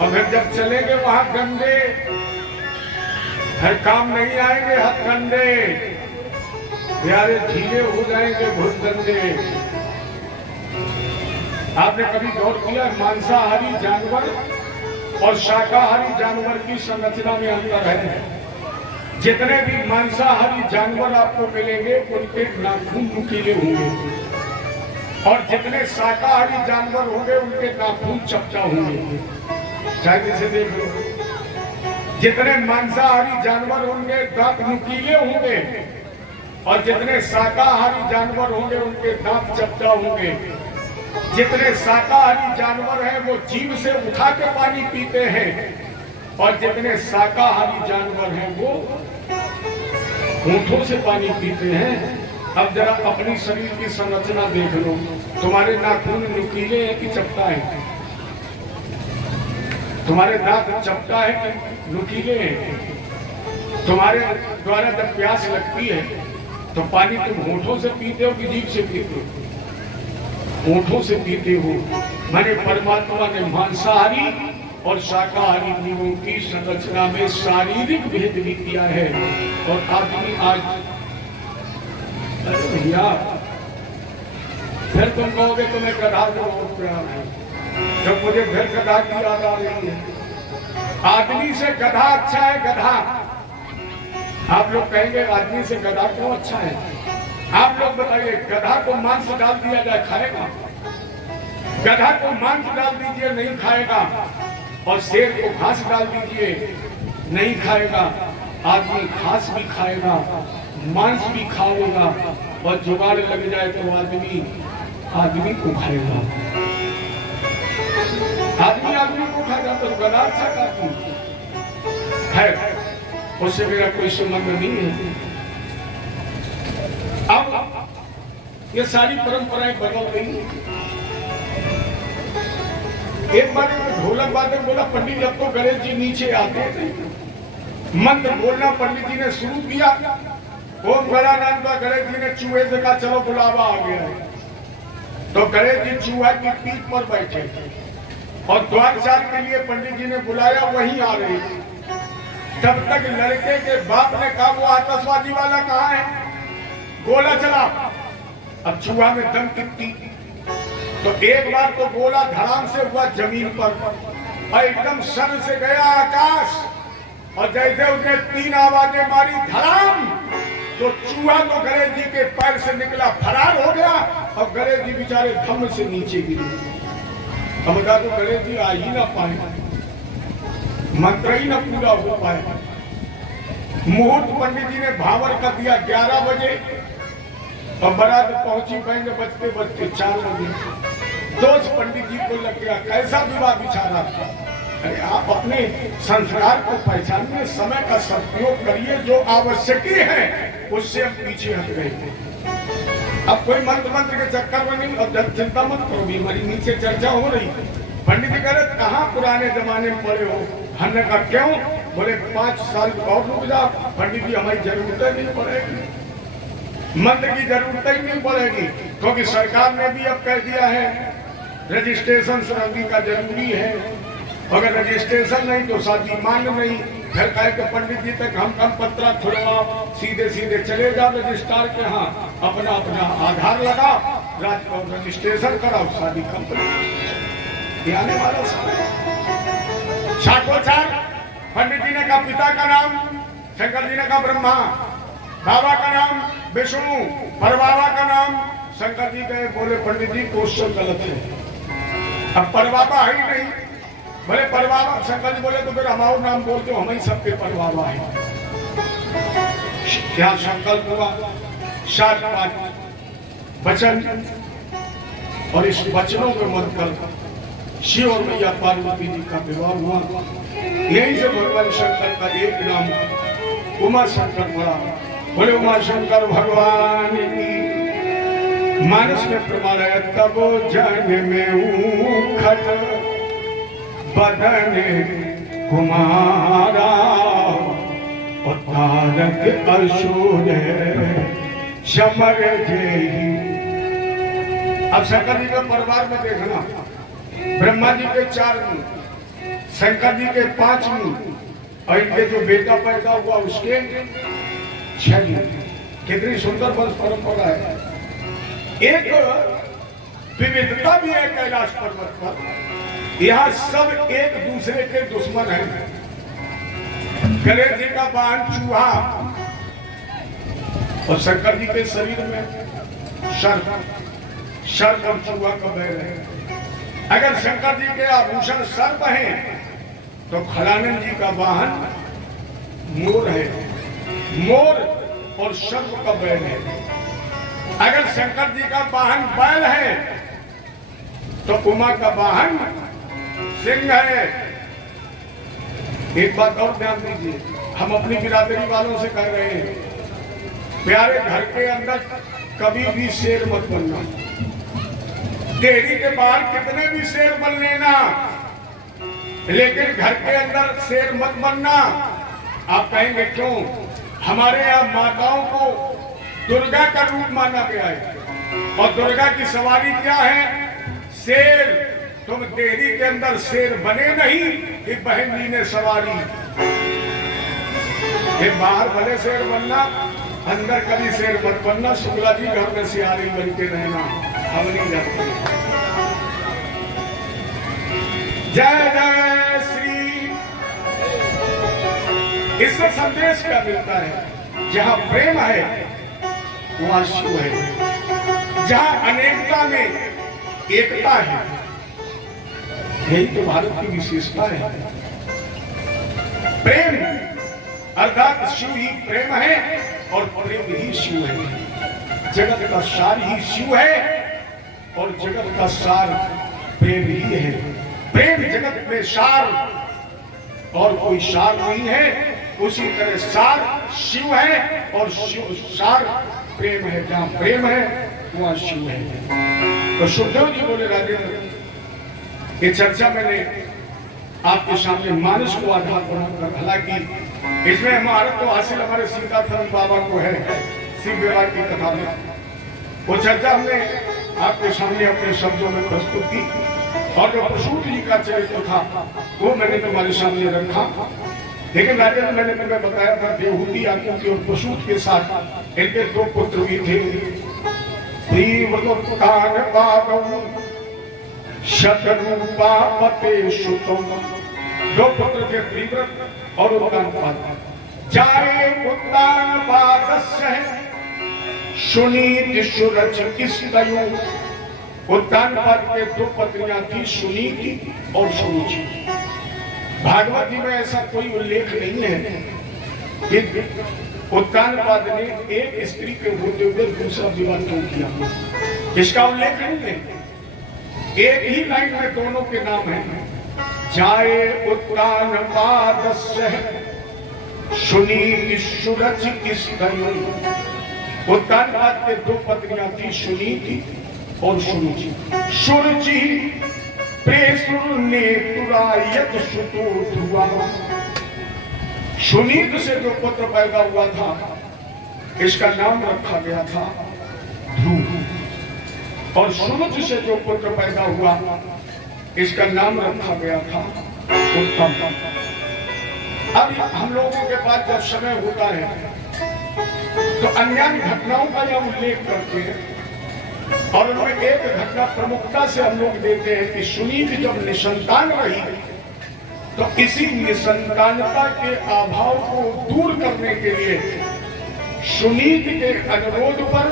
और फिर जब चलेंगे वहां गंदे, हर काम नहीं आएंगे हथकंडे, प्यारे ढीले हो जाएंगे बहुत गंदे। आपने कभी गौर किया मांसाहारी जानवर और शाकाहारी जानवर की संरचना में अंतर है? जितने भी मांसाहारी जानवर आपको मिलेंगे उनके नाखून नुकीले होंगे, और जितने शाकाहारी जानवर होंगे उनके नाखून चपटा होंगे। शायद इसे देख लो, जितने मांसाहारी जानवर होंगे दांत नुकीले होंगे, और जितने शाकाहारी जानवर होंगे उनके दांत चपटा होंगे। जितने शाकाहारी जानवर हैं वो जीभ से उठा के पानी पीते हैं, और जितने शाकाहारी जानवर हैं वो होठों से पानी पीते हैं। अब जरा अपनी शरीर की संरचना देख लो, तुम्हारे नाखून नुकीले हैं कि चपटा है? तुम्हारे दांत चपटा है कि नुकीले हैं? तुम्हारे द्वारा जब प्यास लगती है तो पानी तुम होठों से पीते हो कि जीभ से पीते हो? होठों से पीते हो। मैंने परमात्मा ने मांसाहारी और शाकाहारी जीवों की संरचना में शारीरिक भेद भी किया है। और आदमी आज, अरे भैया फिर तुम कहोगे तुम्हें गधा को बहुत प्यार है, जब मुझे फिर गधा की याद आ रही है। आदमी से गधा अच्छा है, गधा। आप लोग कहेंगे आदमी से गधा क्यों अच्छा है? आप लोग बताइए, गधा को मांस डाल दिया जाए खाएगा? गधा को मांस डाल दीजिए नहीं खाएगा, और शेर को घास डाल दीजिए नहीं खाएगा। आदमी घास भी खाएगा, मांस भी खाएगा, और जुगाड़ लग जाए तो आदमी को खाएगा। आदमी को खाएगा तो गधा अच्छा खाती है, उससे मेरा कोई संबंध नहीं है। अब ये सारी परंपराएं बदल गई। एक बार ढोलक वादक बोला, पंडित जी अब तो गणेश जी नीचे आते थे। मंत्र बोलना पंडित जी ने शुरू किया। ओम गणानाथ गणेश जी ने चूहे से कहा चलो बुलावा आ गया है। तो गणेश जी चूहा की पीठ पर बैठे और द्वारचार के लिए पंडित जी ने बुलाया, वहीं आ रहे। तब तक लड़के के बाप ने कहा वो आतशबाजी वाला कहाँ है? गोला चला। अब चूहा में दम कितनी, तो एक बार तो गोला धड़ाम से हुआ जमीन पर और एकदम सर से गया आकाश, और जैसे उसने 3 आवाजें मारी धड़ाम, तो चूहा तो गणेश जी के पैर से निकला, फरार हो गया, और गणेश जी बेचारे धम्म से नीचे गिरे। अब बता तो गणेश जी आ ही ना पाए, मंत्र ही ना पूरा हो पाए। मुहूर्त पंडित जी ने भावर कर दिया 11 बजे, और बारात पहुंची बैंड बजते बजते 4 बजे। दोष पंडित जी को लग गया, कैसा विवाह बिछाना था। अरे आप अपने संस्कार को पहचानिए, समय का सदुपयोग करिए, जो आवश्यक है उससे हम पीछे हट गए थे। अब कोई मंत्र के चक्कर में नहीं। और जब चिंता मत करो, हमारी नीचे चर्चा हो रही, पंडित जी कह रहे कहाँ पुराने जमाने में पड़े हो? हमने कहा क्यों? बोले 5 साल और रुक जा पंडित जी, हमारी जरूरत नहीं पड़ेगी, मंत्र की जरूरत ही नहीं पड़ेगी, क्योंकि सरकार ने भी अब कह दिया है रजिस्ट्रेशन शादी का जरूरी है। अगर रजिस्ट्रेशन नहीं तो शादी मान्य नहीं। फिर कहे कि पंडित जी तक हम कम पत्रा खुलवाओ, सीधे सीधे चले जाओ रजिस्ट्रार के यहाँ, अपना अपना आधार लगा, रजिस्ट्रेशन कराओ, शादी कंप्लीट। आने वाला छाकोचार। पंडित जी ने कहा पिता का नाम, शंकर जी ने कहा ब्रह्मा, बाबा का नाम विष्णु, परबाबा का नाम शंकर जी कहे। बोले पंडित जी क्वेश्चन गलत है, अब परबाबा है ही नहीं। बोले परबाबा, शंकर जी बोले तो फिर हमारा नाम बोलते हो, हम ही सबके परबाबा है। क्या संकल्प हुआ? 7 वचन, और इस वचनों के मत कर शिव और मैया पार्वती जी का विवाह हुआ। यही से भगवान शंकर का एक नाम उमा शंकर पड़ा। बोले उमा शंकर भगवान की। मानस में प्रमाण है तब जन में खट बदन कुमारा, और तारक असुर समर जेहि। अब शंकर जी के परिवार में देखना, ब्रह्मा जी के 4 मुंह, शंकर जी के 5 मुंह, और इनके जो बेटा पैदा हुआ उसके 6 मुंह। कितनी सुंदर वंश परंपरा है। एक विविधता भी है कैलाश पर्वत पर। यहाँ सब एक दूसरे के दुश्मन हैं। गणेश जी का वाहन चूहा, और शंकर जी के शरीर में सर्प और चूहा का बैर है। अगर शंकर जी के आभूषण सर्प हैं तो खलानंद जी का वाहन मोर है। मोर और सर्प का बैल है। अगर शंकर जी का वाहन बैल है तो उमा का वाहन सिंह है। एक बात और ध्यान दीजिए, हम अपनी बिरादरी वालों से कह रहे हैं, प्यारे घर के अंदर कभी भी शेर मत बनना। डेयरी के बाहर कितने भी शेर बन लेना, लेकिन घर के अंदर शेर मत बनना। आप कहेंगे क्यों? हमारे यहाँ माताओं को दुर्गा का रूप माना गया है, और दुर्गा की सवारी क्या है? शेर। तुम डेयरी के अंदर शेर बने नहीं कि बहन जी ने सवारी। ये बाहर भले शेर बनना, अंदर कभी शेर मत बनना। शुक्ला जी घर में सियारी बन के रहना, हम नहीं जाते। जय जय श्री। इससे संदेश क्या मिलता है? जहां प्रेम है वहां शिव है, जहां अनेकता में एकता है। यही तो भारत की विशेषता है। प्रेम अर्थात शिव ही प्रेम है, और प्रेम ही शिव है। जगत का सार ही शिव है, और जगत का सार प्रेम ही है। प्रेम जगत में सार और कोई सार नहीं है। उसी तरह सार शिव है, और शिव सार प्रेम है। जहाँ प्रेम है वहाँ शिव है। तो सुखदेव जी बोले राजेंद्र, ये चर्चा मैंने आपके सामने मानस को आधार बनाकर, हालांकि इसमें हमारा तो हासिल हमारे सीताफल बाबा को है शिव विवाह की कथा में। वो चर्चा हमने आपके सामने अपने शब्दों में प्रस्तुत की, और जो प्रसूत जी का चरित्र था वो मैंने तुम्हारे सामने रखा। लेकिन राजेंद्र, मैंने तुम्हें बताया था देवहूति आकृति और प्रसूत के साथ इनके 2 पुत्र भी थे। शतरूपा पते सुतम। 2 पुत्र थे, प्रीव्रत और उत्तानपाद। जाए उत्तानपादस्य सुनीति सुरच किस्तयो। उत्तानपाद के 2 पत्नियां थी, सुनीति और सुरुचि। भागवत जी में ऐसा कोई उल्लेख नहीं है कि उत्तानपाद ने एक स्त्री के होते हुए दूसरा विवाह क्यों किया। इसका उल्लेख नहीं है। एक ही लाइन में दोनों के नाम हैं। जाए उत्तानपादस्य सुनीति सुरच किस्तयो। उत्तानपाद के 2 पत्नियां थी, सुनीति और सुरुचि। सुरुचि प्रेसुर ने तुरायत सुतो ध्रुवा। सुनीत से जो पुत्र पैदा हुआ था इसका नाम रखा गया था ध्रुव, और सूरज से जो पुत्र पैदा हुआ इसका नाम रखा गया था उत्तम। अब हम लोगों के पास जब समय होता है तो अन्य घटनाओं का यह उल्लेख करते हैं, और उनमें एक घटना प्रमुखता से हम लोग देते हैं कि सुनीत जब निसंतान रही तो इसी निसंतानता के अभाव को दूर करने के लिए सुनीत के अनुरोध पर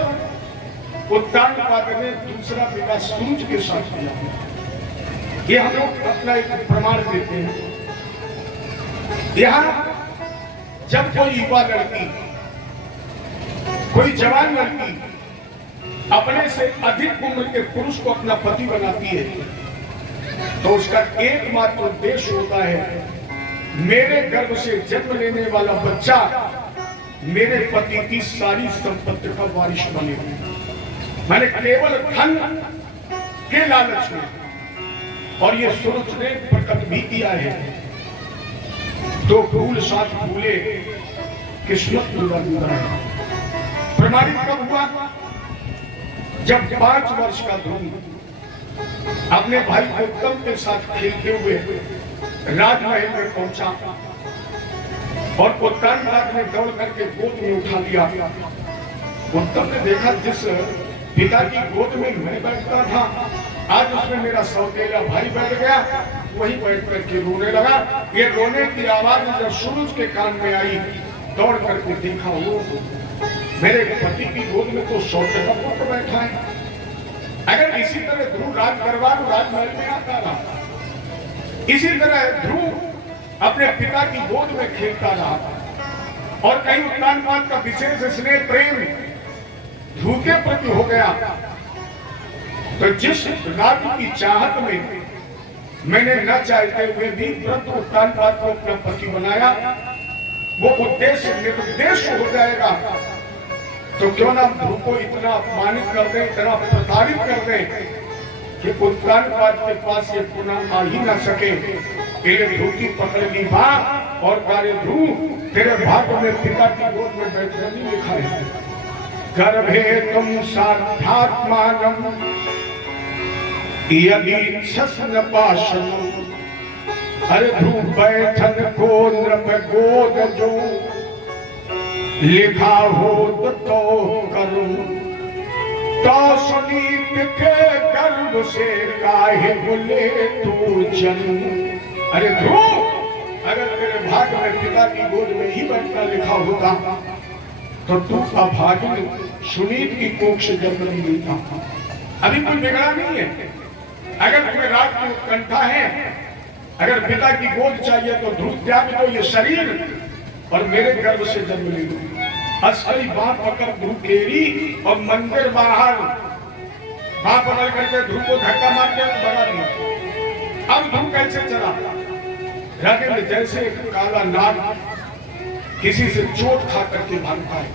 उत्तानपाद ने दूसरा विवाह सूरज के साथ किया। ये हम लोग अपना एक प्रमाण देते हैं। यहाँ जब कोई युवा लड़की, कोई जवान लड़की अपने से अधिक उम्र के पुरुष को अपना पति बनाती है तो उसका एकमात्र उद्देश्य होता है मेरे गर्भ से जन्म लेने वाला बच्चा मेरे पति की सारी संपत्ति का वारिश बने। मैंने केवल धन के लालच में, और ये सूरज ने प्रकट भी किया है। दो फूल साथ फूले किस्मत जुड़ा है। प्रमाणित कब हुआ? जब 5 वर्ष का ध्रुव अपने भाई उत्तम के साथ खेलते हुए राजमहल में पहुंचा और उत्तानपाद ने दौड़ करके गोद में उठा लिया। उत्तम ने देखा जिस पिता की गोद में मैं बैठता था आज उसमें मेरा सौतेला भाई बैठ गया, वही बैठ करके रोने लगा। ये रोने की आवाज जब सूरज के कान में आई दौड़ करके देखा वो मेरे पति की गोद में तो सौतेला पुत्र बैठा है। अगर इसी तरह ध्रुव राज दरबार राजमहल में आता रहा, इसी तरह ध्रुव अपने पिता की गोद में खेलता रहा और कहीं उत्तानपाद का विशेष स्नेह प्रेम ध्रुव के प्रति हो गया, तो जिस राज्य की चाहत में मैंने न चाहते हुए भी व्रत उत्तानपाद को अपना पति बनाया, वो उद्देश्य निर्देश हो जाएगा। तो क्यों ना ध्रुव को इतना अपमानित कर दें, इतना प्रताड़ित कर दें कि उत्तानपाद के पास ये पुनः आ ही ना सके। ध्रुव की पकड़ ली बात और कार्य ध्रुव तेरे भाग्य में पिता की गोद में बैठने नहीं लिखा है। गर्भे तुम साध्यात्मानम यदि छसन पाशन। अरे ध्रुव बैठन को नृप गोद जो लिखा हो तो करूं, तो सुनीत के गर्भ से काहे बोले तू जन्म। अरे ध्रुव अगर तेरे भाग्य में पिता की गोद में ही बैठना लिखा होता तो तू अभागिन सुनीत की कोख से जन्म नहीं लेता। अभी कोई बिगड़ा नहीं है। अगर तुम्हें रात की उत्कंठा है, अगर पिता की गोद चाहिए तो ध्रुव त्याग दो ये शरीर और मेरे गर्भ से जन्म ले लो। असली बात पकड़ ध्रुव तेरी और मंदिर बाहर बाप पकड़ करके ध्रुव को धक्का मार के भगा दिया। अब ध्रुव कैसे चला? राजेंद्र जैसे एक काला नाग किसी से चोट खा करके भागता है,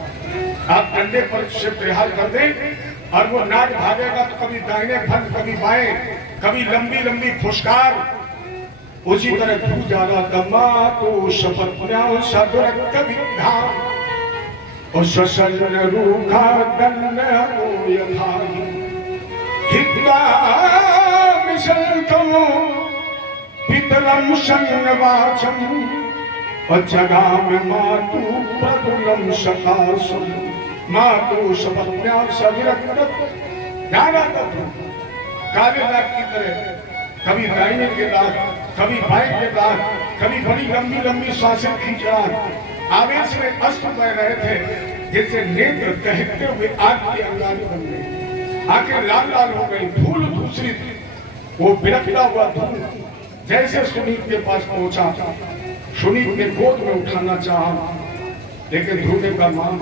आप कंधे पर से प्रहार कर दें और वो नाग भागेगा तो कभी दाहिने फंद, कभी बाएं, कभी लंबी लंबी फुसकार। उसी तरह ध्रुव जा रहा दमा तो शपथ कभी धाम और ससल रूखा दन्न हो यथाहि हिता मिशंतम पितरम संवाचम और जगाम मातु प्रफुल्लम सकासम मातु शपथ्या सविरक्त। जाना तो काले नाग की तरह कभी दाहिने के दांत, कभी बाएं के दांत, कभी बड़ी लंबी लंबी सांसें खींच रहा। आवेश में अश्रु बह रहे थे जैसे नेत्र दहकते हुए आग की अंगारी बन गई, आंखें लाल लाल हो गई, धूल दूसरी। वो बिलखता हुआ धूल जैसे सुनीत के पास पहुंचा, सुनीत ने गोद में उठाना चाहा, लेकिन ध्रुव ने कहा मां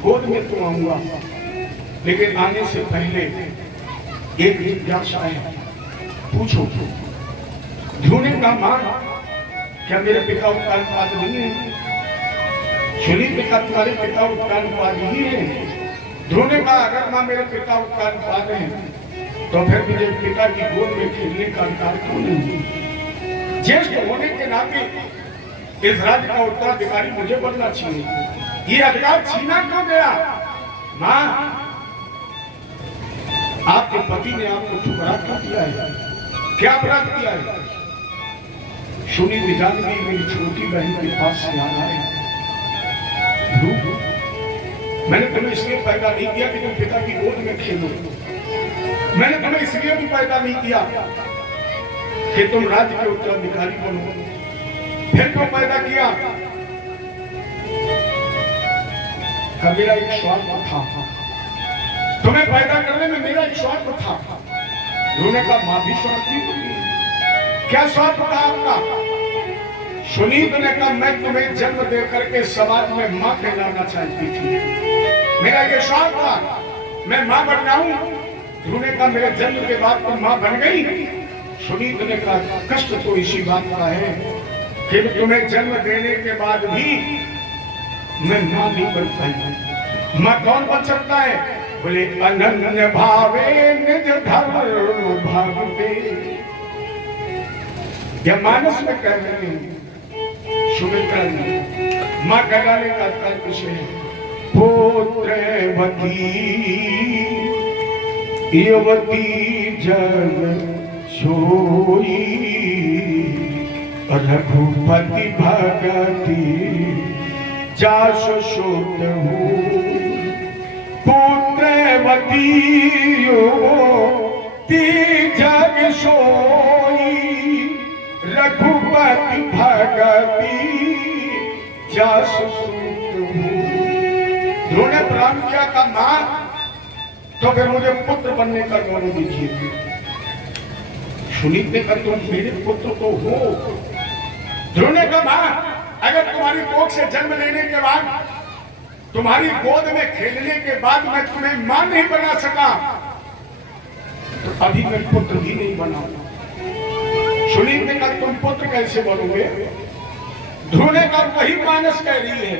गोद में तो आऊंगा, लेकिन आने से पहले एक जिज्ञासा है, पूछो। ध्रुव ने कहा मां क्या मेरे पिता उत्तानपाद नहीं है? सुनीत ने कहा तुम्हारे पिता उत्तानपाद ही है। ध्रुव ने कहा अगर मां मेरे पिता उत्तानपाद हैं तो फिर मुझे पिता की गोद में खेलने का अधिकार क्यों नहीं? ज्येष्ठ होने के नाते इस राज्य का उत्तराधिकारी मुझे बनना चाहिए। ये अधिकार छीना क्यों गया? मां, आपके पति ने आपको ठुकरा क्यों दिया है? क्या अपराध किया है? सुनी जानवी मेरी छोटी बहन के पास से आ रहा है। मैंने तुम्हें इसलिए पैदा नहीं किया कि तुम पिता की गोद में खेलो। मैंने तुम्हें इसलिए भी पैदा नहीं किया कि तुम राज्य के उत्तराधिकारी बनो। फिर क्यों पैदा किया? मेरा एक स्वार्थ था। तुम्हें पैदा करने में मेरा एक स्वार्थ था। उन्होंने कहा मां भी स्वार्थी होगी। क्या स्वार्थ था आपका? सुनीत ने कहा मैं तुम्हें जन्म देकर के समाज में मां कहलाना चाहती थी। मेरा ये स्वार्थ था, मैं मां बन जाऊं। उन्होंने कहा मेरे जन्म के बाद तुम मां बन गई। सुनीत ने कहा कष्ट तो इसी बात का है कि तुम्हें जन्म देने के बाद भी मैं मां नहीं बन पाई। मां कौन बन सकता है? बोले अनन्य भावे निज धर्म भागते। या मानस में कह रहे हैं सुमित्रा जी, मां कहलाने का तर्क से पुत्रवती युवती जन सोई रघुपति भगति जासु सुत हो। पुत्रवती युवती जग सोई रघुपति भगति जासु सुत हो। उन्होंने प्राण किया का मां, तो फिर मुझे पुत्र बनने का गौरव दीजिए। सुनीत ने कहा तुम मेरे पुत्र तो हो। ध्रुव ने कहा मां, अगर तुम्हारी कोख से जन्म लेने के बाद, तुम्हारी गोद में खेलने के बाद मैं तुम्हें मां नहीं बना सका, तो अभी मैं पुत्र भी नहीं बना। सुनीत ने कहा तुम पुत्र कैसे बनोगे? ध्रुव ने कहा वही मानस कह रही है।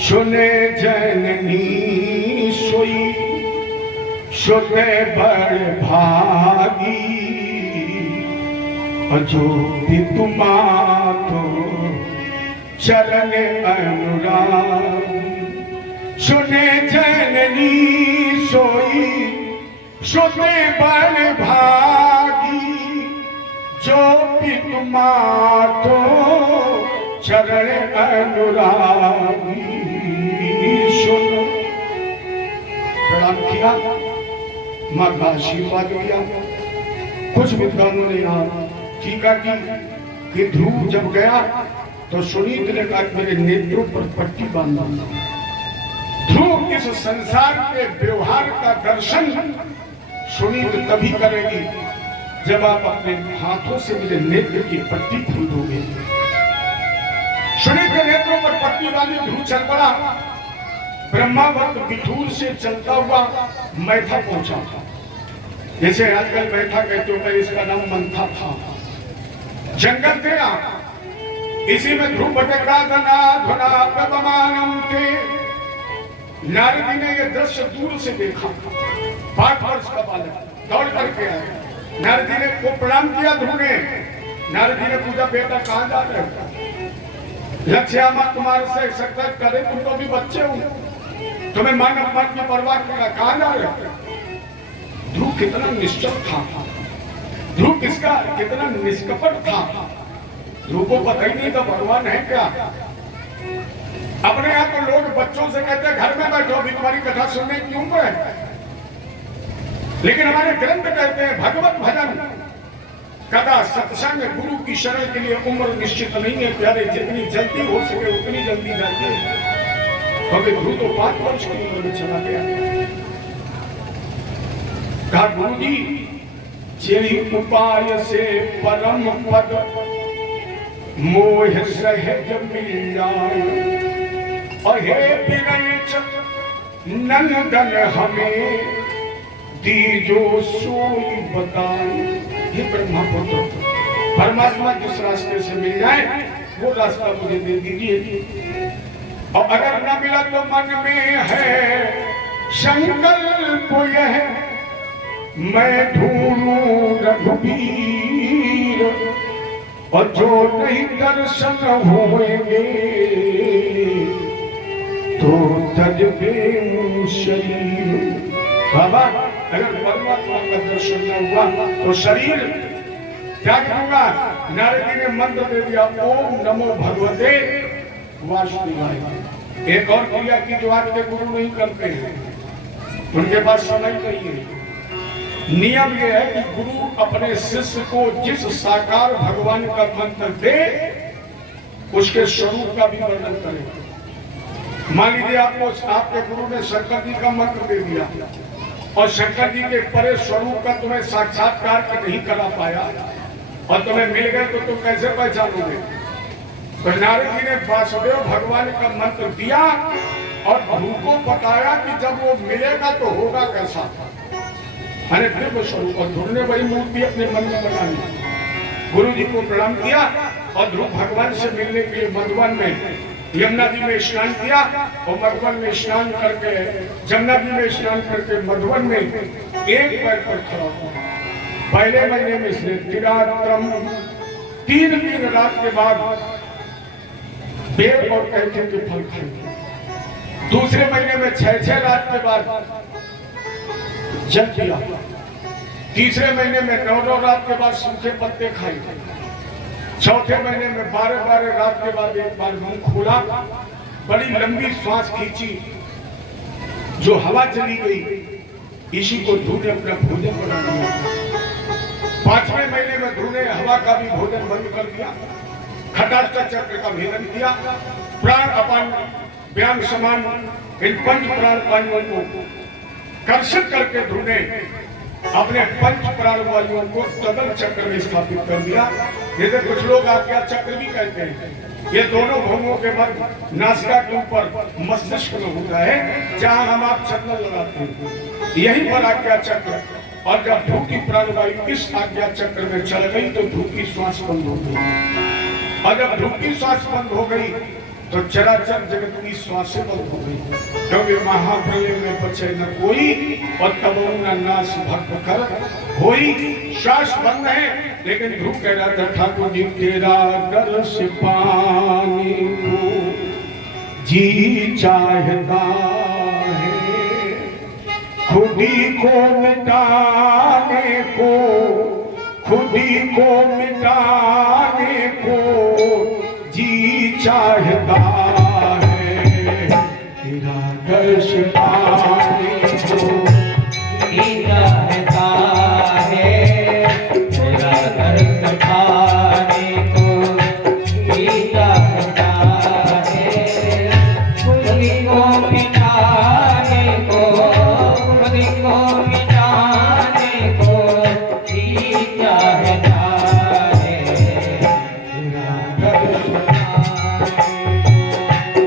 सुने जननी सोई सुते बड़ भागी अजो तुमा तो चरण अनुरागी। सुने जननी सोई सुते बड़ भागी जो तुमा तो चरण अनुरागी। सुनो प्रणाम किया, मां का आशीर्वाद लिया। कुछ विद्वानों ने यहाँ टीका की कि ध्रुव जब गया तो सुनीत ने कहा मेरे नेत्रों पर पट्टी बांधा। ध्रुव इस संसार के व्यवहार का दर्शन सुनीत तभी करेगी जब आप अपने हाथों से मेरे नेत्र की पट्टी खोलोगे। सुनीत के नेत्रों पर पट्टी बांधी ध्रुव चल पड़ा। ब्रह्मावर्त बिठूर से चलता हुआ मैथा पहुंचा। जैसे आजकल मैथा कहते हो, इसका नाम मंथा था। जंगल तेरा, इसी में ध्रुव भटक रहा था। नाधुना प्रबमानम थे। नारद जी ने यह दृश्य दूर से देखा। 5 वर्ष का बालक दौड़ करके आया। नारद जी ने को प्रणाम किया। ध्रुव ने, नारद जी ने पूछा बेटा कहां जा रहे हो? लक्ष्यामा तुम्हारे से सक्सेस करे, तुम तो भी बच्चे हो, तुम्हें मान अपमान की परवाह करा, कहां जा रहे हो? ध्रुव कितना निश्चल था। ध्रुव किसका कितना निष्कपट था। ध्रुव को पता ही नहीं था भगवान है क्या। अपने यहाँ तो लोग बच्चों से कहते हैं घर में बैठो, अभी तुम्हारी कथा सुनने क्यों गए। लेकिन हमारे ग्रंथ कहते हैं भगवत भजन कदा सत्संग गुरु की शरण के लिए उम्र निश्चित नहीं है प्यारे। जितनी जल्दी हो सके उतनी जल्दी जाइए। क्योंकि ध्रुव तो 5 वर्ष की उम्र में चला गया। कहा गुरु जी जेहि उपाय से परम पद मोह सहज मिल जाए। अहे विरंच नंदन हमें दीजो सोई बताए। हे ब्रह्मपुत्र, परमात्मा जिस रास्ते से मिल जाए वो रास्ता मुझे दे दीजिए। और अगर न मिला तो मन में है संकल्प यह मैं ढूंढूं रघुबीर और जो नहीं दर्शन होंगे तो तज बेऊ शरीर। बाबा अगर परमात्मा का दर्शन न हुआ तो शरीर क्या करूंगा? नारद जी ने मंत्र दे दिया, ओम नमो भगवते वासुदेवाय। एक और क्रिया की जो आज के गुरु नहीं करते हैं, उनके पास समय नहीं है। नियम यह है कि गुरु अपने शिष्य को जिस साकार भगवान का मंत्र दे उसके स्वरूप का भी वर्णन करे। मान लीजिए आपको आपके गुरु ने शंकर जी का मंत्र दे दिया और शंकर जी के परे स्वरूप का तुम्हें साक्षात्कार नहीं करा पाया और तुम्हें मिल गए तो तुम कैसे पहचानोगे? तो नारद जी ने वासुदेव भगवान का मंत्र दिया और ध्रुव को बताया कि जब वो मिलेगा तो होगा कैसा। अरे दिव्य स्वरूप। और ध्रुव ने वही मूर्ति अपने मन में बना ली। गुरु जी को प्रणाम किया और ध्रुव भगवान से मिलने के लिए मधुवन में यमुना जी में स्नान किया और मधुवन में स्नान करके जमुना जी में स्नान करके मधुवन में एक पैर पर खड़ा हुआ। पहले महीने में इसने तिरात्रम 3 दिन रात के बाद बेर और कैथे के फल खाए। दूसरे महीने में 6 रात के बाद जल पिया। तीसरे महीने में 9 रात के बाद सूखे पत्ते खाए। चौथे महीने में 12 रात के बाद एक बार मुंह खोला, बड़ी लंबी सांस खींची, जो हवा चली गई इसी को ध्रुव ने अपना भोजन बना लिया। 5वें महीने में ध्रुव ने हवा का भी भोजन बंद कर दिया, खटाष्ट चक्र का भेदन किया। प्राण अपान व्यायाम समान इन 5 प्राण वायुओं को कर्षित करके ध्रुव ने अपने 5 प्राण वायुओं को तदल चक्र में स्थापित कर दिया। जैसे कुछ लोग आज्ञा चक्र भी कहते हैं। ये दोनों भौमों के मध्य नासिका के ऊपर मस्तिष्क में होता है, जहां हम आप चंदन लगाते हैं, यही पर आज्ञा चक्र। और जब ध्रुव की प्राणवायु इस आज्ञा चक्र में चल गई तो ध्रुव की श्वास बंद हो गई। और जब ध्रुव की श्वास बंद हो गई तो चराचर जगत की श्वास बंद हो गई, क्योंकि महाप्रलय में बचे न कोई और तबो न नाश भक्त कर होई। श्वास बंद है, लेकिन ध्रुव कह रहा था, ठाकुर जी तेरा दर्श पाने को जी चाहता है, खुदी को मिटाने को, खुदी को मिटाने को जी चाहता है, तेरा दर्श पाने को जी चाहता है, तेरा दर्श पाने को जी चाहता है, खुदी को मिटाने को, खुदी को मिटाने को जी चाहता है, तेरा दर्श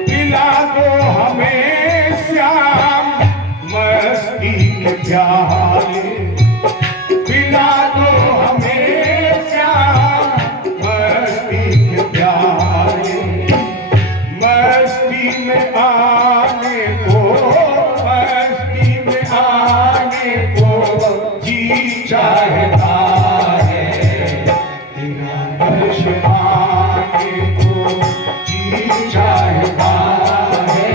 पिला दो हमें श्याम मस्ती के प्याले, पिला दो हमें श्याम मस्ती के प्याले, मस्ती में आने को, मस्ती में आने को जी चाहता है, तेरा दर्श पाने को जी चाहता है,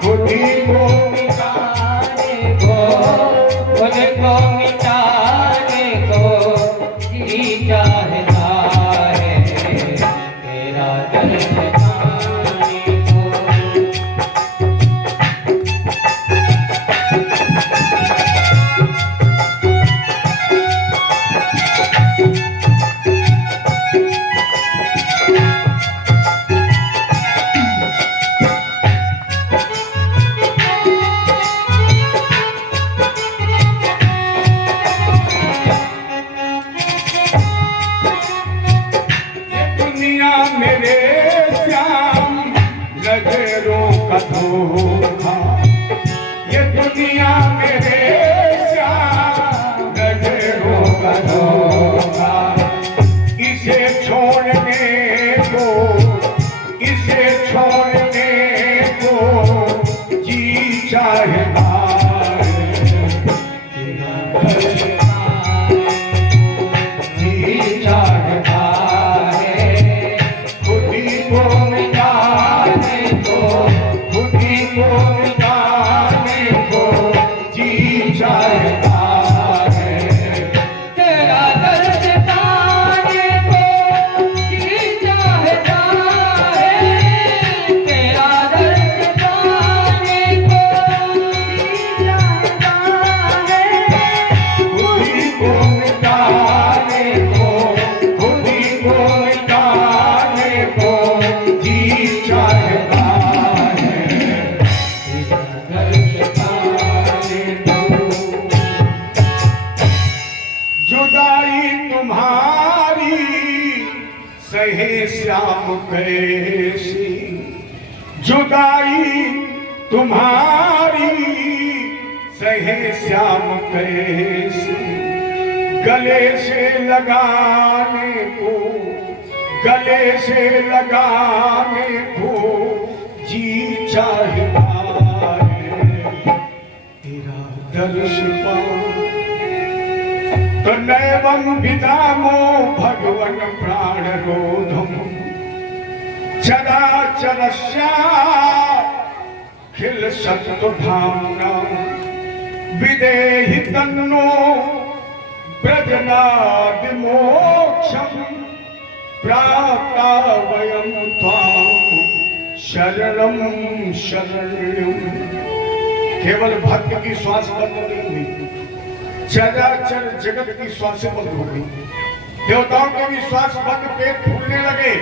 खुदी को मिटाने को, खुद को मिटाने को जी चाहता है, तेरा दर्श पाने को। दुनिया मेरे श्याम नजरों का धोखा, ये दुनिया मेरे श्याम नजरों का धोखा, इसे छोड़ने को, इसे छोड़ने को जी चाहता है, तेरा जुदाई तुम्हारी सहे श्याम कैसे, गले से लगाने को, गले से लगाने को जी चाहता है, तेरा दर्श पाऊं तो नैवं विदामो भगवन प्राण रोधम, चराचरस्या खिल सत्व भावना, विदेहि तन्नो ब्रजनादि मोक्षम, प्राप्ता वयं त्वां शरणं शरणं। केवल भक्त की श्वास बंद नहीं हुई, चराचर जगत की श्वास बंद हो गई, देवताओं के भी श्वास बंद, पेट फूलने लगे।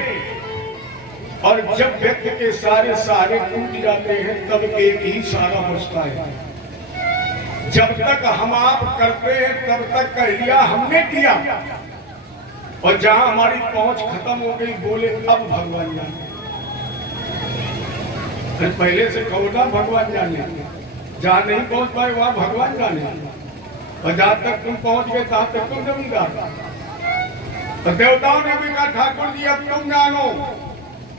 और जब व्यक्ति के सारे सहारे टूट जाते हैं तब एक ही सहारा बचता है। जब तक हम आप करते हैं तब तक कह लिया हमने किया, और जहां हमारी पहुंच खत्म हो गई बोले अब भगवान जाने। पहले से कहो ना भगवान जाने, जहां नहीं पहुंच पाए वहां भगवान जाने, और जहां तक तुम पहुंच गए तहां तक तुम जमींदार। तो देवताओं ने भी कहा ठाकुर जी अब तुम जानो।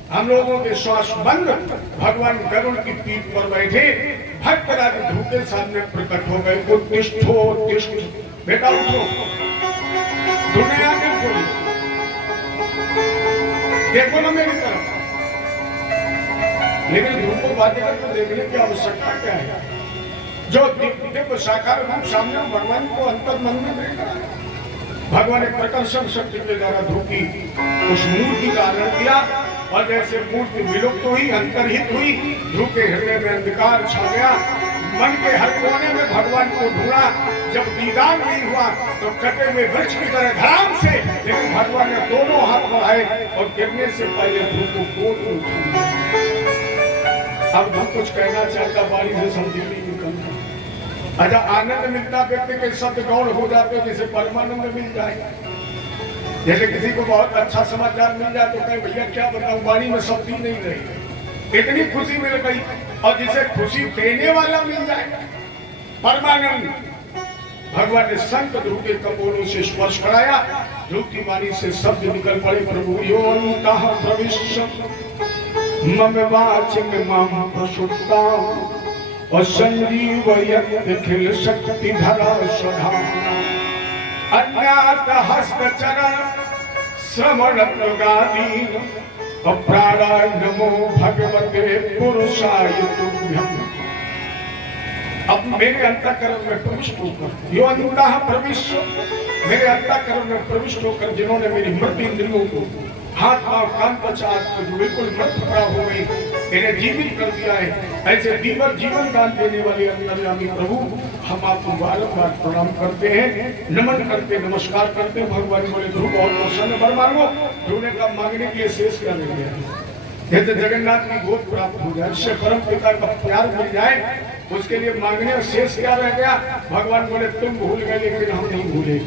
हम लोगों के श्वास बंद, भगवान गरुड़ की पीठ पर बैठे, भक्त राज ध्रुव के सामने प्रकट हो गए। उत्तिष्ठो उत्तिष्ठ, बेटा उठो। दुनिया के कोई देखो ना मेरी तरफ, लेकिन ध्रुव को बातें को देखने की आवश्यकता क्या है? जो दिव्य साकार रूप सामने भगवान को अंतर मन में देखा। भगवान ने प्रकर्षण शक्ति के द्वारा ध्रुव की उस मूर्ति का आनंद किया, और जैसे मूर्ति विलुप्त हुई, अंतर्हित हुई, ध्रुव के हृदय में अंधकार छा गया। मन के हर कोने में भगवान को ढूंढा। जब दीदार नहीं हुआ तो कटे हुए वृक्ष की तरह धड़ाम से, लेकिन भगवान ने दोनों हाथ बढ़ाए और गिरने से पहले ध्रुव को गोद में उठा। अब हम कुछ कहना चाहता, बारी से समझी नहीं निकलता। अच्छा, आनंद मिलता व्यक्ति के शब्द गौड़ हो जाते, जैसे परमानंद मिल जाए। जैसे किसी को बहुत अच्छा समाचार मिल जाए तो कहे भैया क्या बताऊं, वाणी में शब्द ही नहीं रही, इतनी खुशी मिल गई। और जिसे खुशी देने वाला मिल जाए परमानंद, भगवान ने संत ध्रुव के कपोलों से स्पर्श कराया। ध्रुव की वाणी से शब्द निकल पड़े, प्रभु यो अंतः प्रविश्य मम वाचिम माम प्रसुप्ता, और संजीव यत्खिल शक्ति धरा स्वधाम्ना, अज्ञात हस्त चरण श्रवण प्रगादीन, प्राणाय नमो भगवते पुरुषाय तुभ्यम्। अब मेरे अंतःकरण में प्रविष्ट होकर, यो अंतः प्रविश्य, मेरे अंतःकरण में प्रविष्ट होकर जिन्होंने मेरी मृत इंद्रियों को, हाथ पांव कान पचास को बिल्कुल मृत प्राप्त हो गई, इन्हें जीवित कर दिया है, ऐसे दीवर जीवन दान देने वाले अंतर्यामी प्रभु, हम आपको बारंबार प्रणाम करते हैं, नमन करते, नमस्कार करते हैं। भगवान बोले ध्रुव और प्रसन्न वर मांगो। ध्रुव ने कहा मांगने के लिए शेष क्या रह गया? जैसे जगन्नाथ की गोद प्राप्त हो जाए, उससे परम पिता का प्यार मिल जाए, उसके लिए मांगने और शेष क्या रह गया? भगवान बोले तुम भूल गए लेकिन हम नहीं भूले।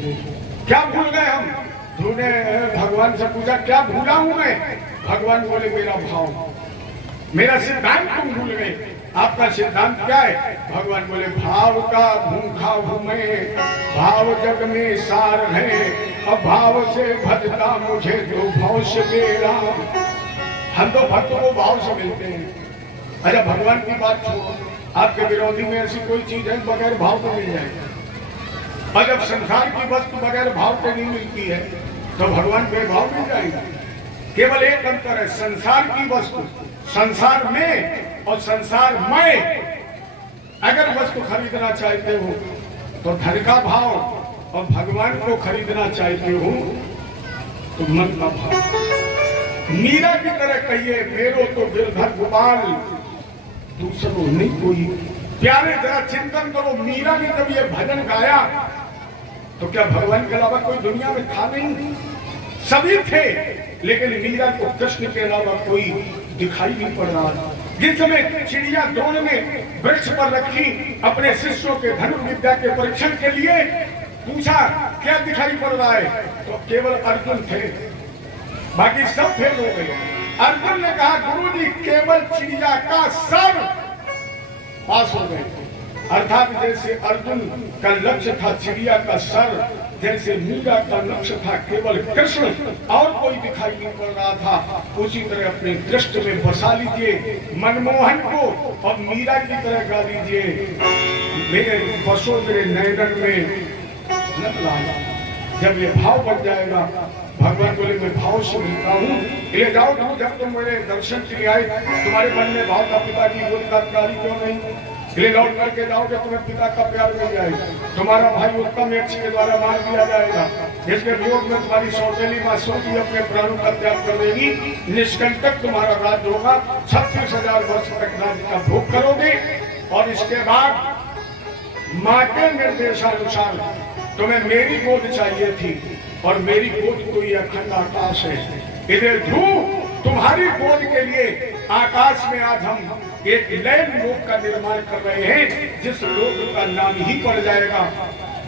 क्या भूल गए हम? ध्रुव ने भगवान से पूछा क्या भूला हूं मैं? भगवान बोले मेरा भाव, मेरा सिद्धांत तुम भूल गए। आपका सिद्धांत क्या है? भगवान बोले भाव का भूखा हूं मैं, भाव जग में सार है, अब भाव से भजता मुझे जो भाव से मेरा। हम तो भक्त को भाव से मिलते हैं। अच्छा, भगवान की बात छोड़ो, आपके विरोधी में ऐसी कोई चीज है बगैर भाव के मिल जाएगी। और जब संसार की वस्तु बगैर भाव के नहीं मिलती है तो भगवान बेभाव मिल जाएगी। केवल एक अंतर है, संसार की वस्तु संसार में और संसार में। अगर वस्तु खरीदना चाहते हो तो धन का भाव, और भगवान को खरीदना चाहते हो तो मन का भाव। मीरा की तरह कहिए मेरो तो गिरधर गोपाल, दूसरों नहीं कोई। प्यारे जरा चिंतन करो, मीरा ने जब ये भजन गाया तो क्या भगवान के अलावा कोई दुनिया में था नहीं? सभी थे, लेकिन मीरा को कृष्ण के अलावा कोई दिखाई नहीं पड़ रहा। जिस समय चिड़िया द्रोण ने वृक्ष पर रखी अपने शिष्यों के धनुर्विद्या के परीक्षण के लिए, पूछा क्या दिखाई पड़ रहा है, तो केवल अर्जुन थे, बाकी सब फेल हो गए। अर्जुन ने कहा गुरुजी केवल चिड़िया का सर पास हो गए। अर्थात जैसे अर्जुन का लक्ष्य था चिड़िया का सर, जैसे मीरा का लक्ष्य था केवल कृष्ण और कोई दिखाई नहीं पड़ रहा था, उसी तरह अपने दृष्टि में बसा लीजिए मनमोहन को और मीरा की तरह गा लीजिए मेरे बसो मेरे नयन में न लाया। जब ये भाव बन जाएगा, भगवान बोले मैं भाव से मिलता हूँ, ले जाओ तुम, जब तुम मेरे दर्शन के लिए आए तुम्हारे मन में भाव था पिता की गोद का अधिकारी क्यों नहीं, ले लौट करके जाओगे तुम्हें पिता का प्यार मिल जाएगा। तुम्हारा भाई उत्तम यक्ष के द्वारा मार दिया जाएगा, जिसके वियोग में तुम्हारी सौतेली माँ सोती अपने प्राणों का त्याग कर देगी, निष्कंटक तुम्हारा राज्य होगा, 36,000 वर्ष तक राज्य का भोग करोगे और इसके बाद माँ के निर्देशानुसार तुम्हें मेरी गोद चाहिए थी और मेरी गोद तो ये अखंड आकाश है। इधर ध्रुव तुम्हारी गोद के लिए आकाश में आज हम एक नए लोक का निर्माण कर रहे हैं, जिस लोक का नाम ही पड़ जाएगा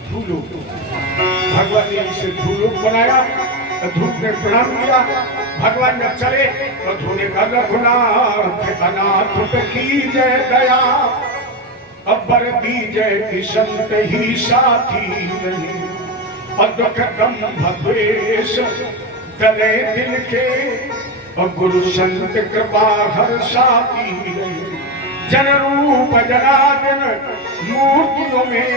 ध्रुवलोक। भगवान ने इसे ध्रुवलोक बनाया। ध्रुव ने प्रणाम किया, भगवान जब चले तो ध्रुव ने कहा रघुनाथ अनाथ की जय दया, अब्बर दी जय कि संत ही साथी नहीं, अद्वक गम भद्वेश गले दिल के और गुरु संत कृपा हर साथी रहे, जन रूप जनार्दन मूर्तियों में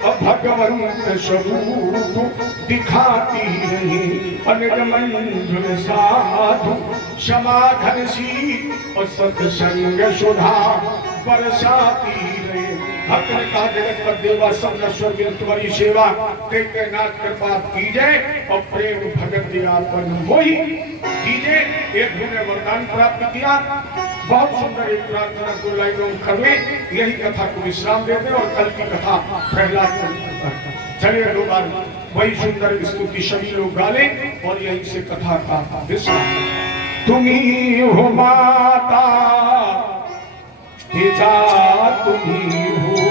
और भगवंत स्वरूप दिखाती रही, अनिज मंजुल साधु समाधन सी और सत्संग सुधा बरसाती रहे। भक्त ने कहा जगत पर देवा सब नश्वर तुम्हारी सेवा के नाथ कृपा कीजिए और प्रेम भगत दियापन मोही कीजिए। एक ने वरदान प्राप्त किया, बहुत सुंदर एक प्रार्थना को लाइनों करने, यही कथा को विश्राम देते और कल की कथा प्रहलाद चलिए दो बार वही सुंदर स्तुति सभी लोग गाले और यही से कथा का विश्राम। तुम्ही हो माता पिता तुम्ही हो,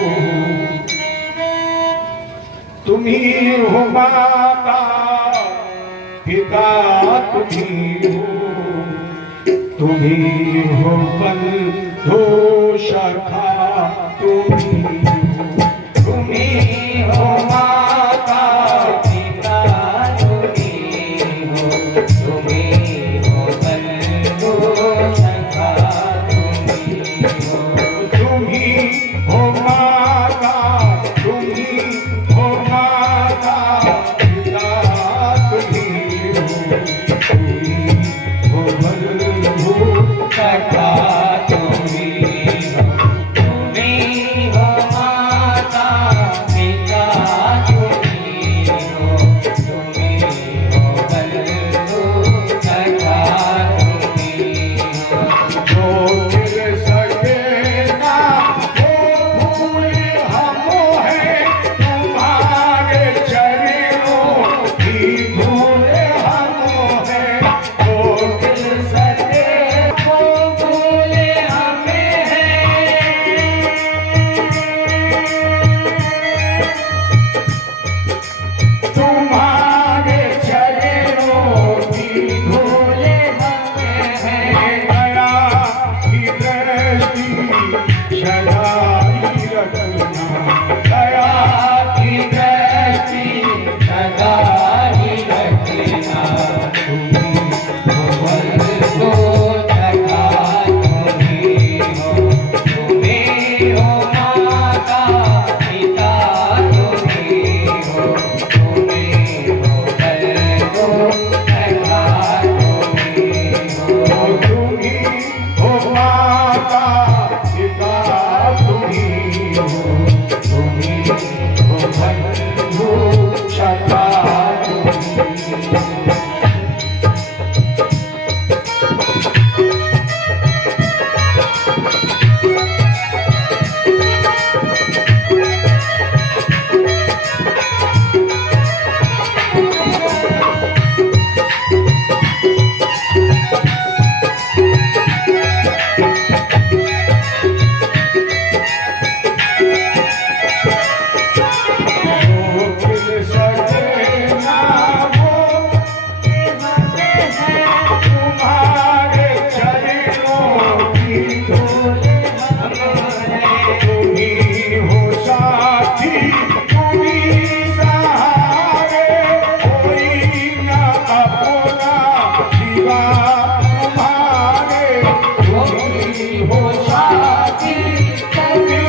तुम्ही हो माता पिता तुम्ही हो, तुम्ही हो बंधु सखा तुम्ही हो, तुम्ही हो माता पिता तुम्ही हो, तुम्ही हो बंधु सखा तुम्ही हो, तुम्ही हो माता, तुम्ही हो माता पिता तुम्ही हो, तुम्ही हो बंधु सखा तुम्ही हो, तुम्ही हो माता पिता तुम्ही हो, तुम्ही हो बंधु सखा तुम्ही हो, जो मिल सके ना वो भूल हम है, तुम्हारे चरणों की धूल हम है, जो मिल सके वो भूल हमें है, तुम्हारे चरणों की धूल हमें है, दया की दृष्टि सदाई रखना, दया की दृष्टि सदाई रखना, तुम्ही हो बंधु सखा तुम्ही हो, तुम्ही हो माता पिता तुम्ही हो, तुम्ही हो बंधु सखा तुम्ही हो, तुम्ही हो माता पिता तुम्ही हो, तुम्ही हो बंधु सखा तुम्ही हो। हो साथी कभी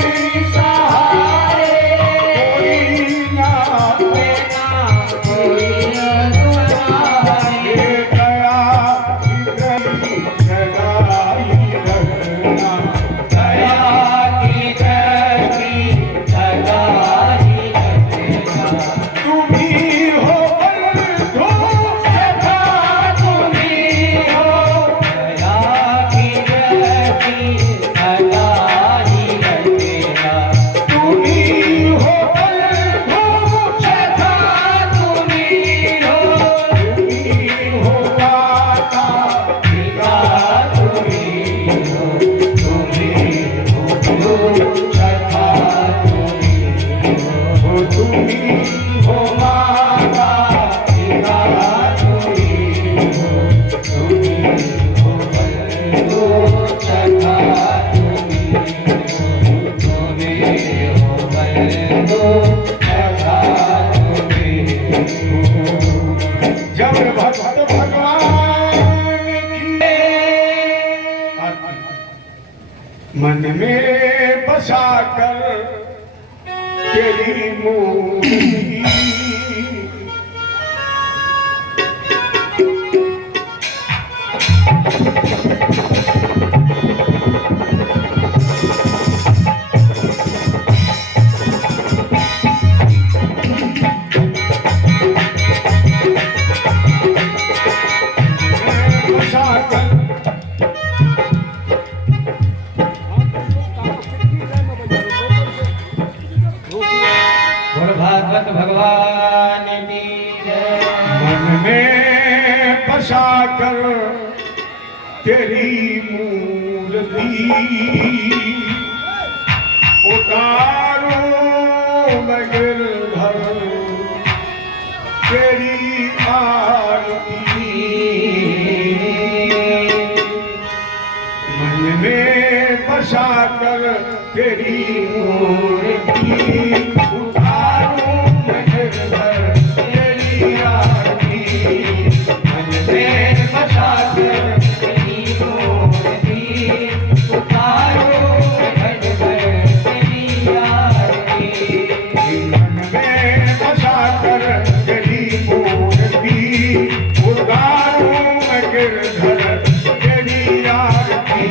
सहारे, कोई ना कोई तुम्हारे, दया की सगाई रखना, दया की गति सगाई रखना। तुम ही हो बंधु सखा, तुम ही हो दया की गति सगाई रखना। तुम ही हो बंधु सखा, तुम ही हो तुम ही हो माता पिता, तुम ही हो, तुम ही हो सखा, तुम ही हो, तुम ही हो माता पिता, तुम ही हो, तुम ही हो बंधु सखा, तुम ही हो बंधु सखा, तुम ही हो। जब भक्त भगवान की मन में बसा कर तेरी मूर्ति, बसा कर बोल भागवत भगवान की जय। मन में बसा कर तेरी मूर्ति, उतारो मैं गिरधर तेरी आरती, मन में बसा कर तेरी मूर्ति, उतारो मैं गिरधर तेरी आरती, मन में बसा कर तेरी मूर्ति, उतारो घट कर तेरी आरती। मन में बसा कर तेरी मूर्ति, उतारो मैं गिरधर तेरी आरती।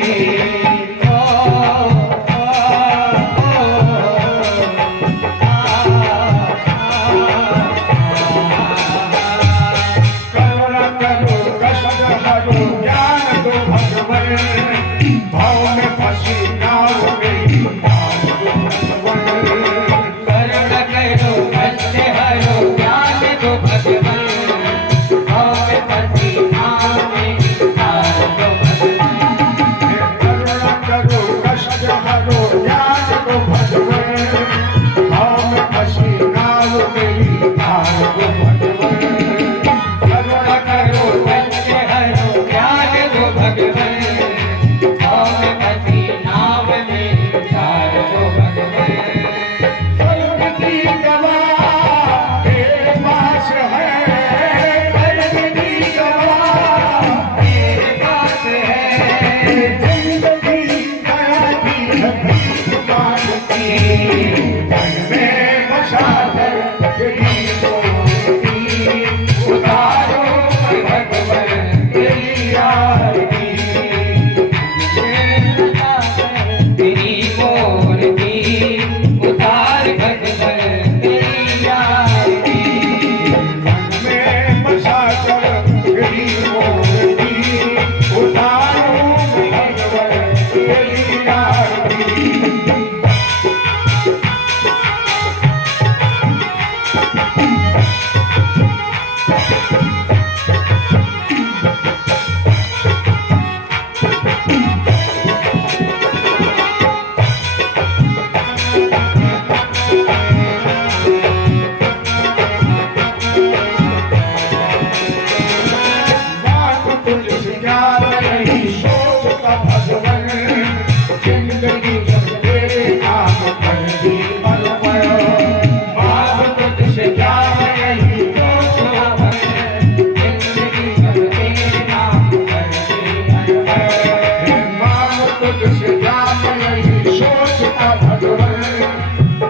से क्या नहीं सोचता भगवान,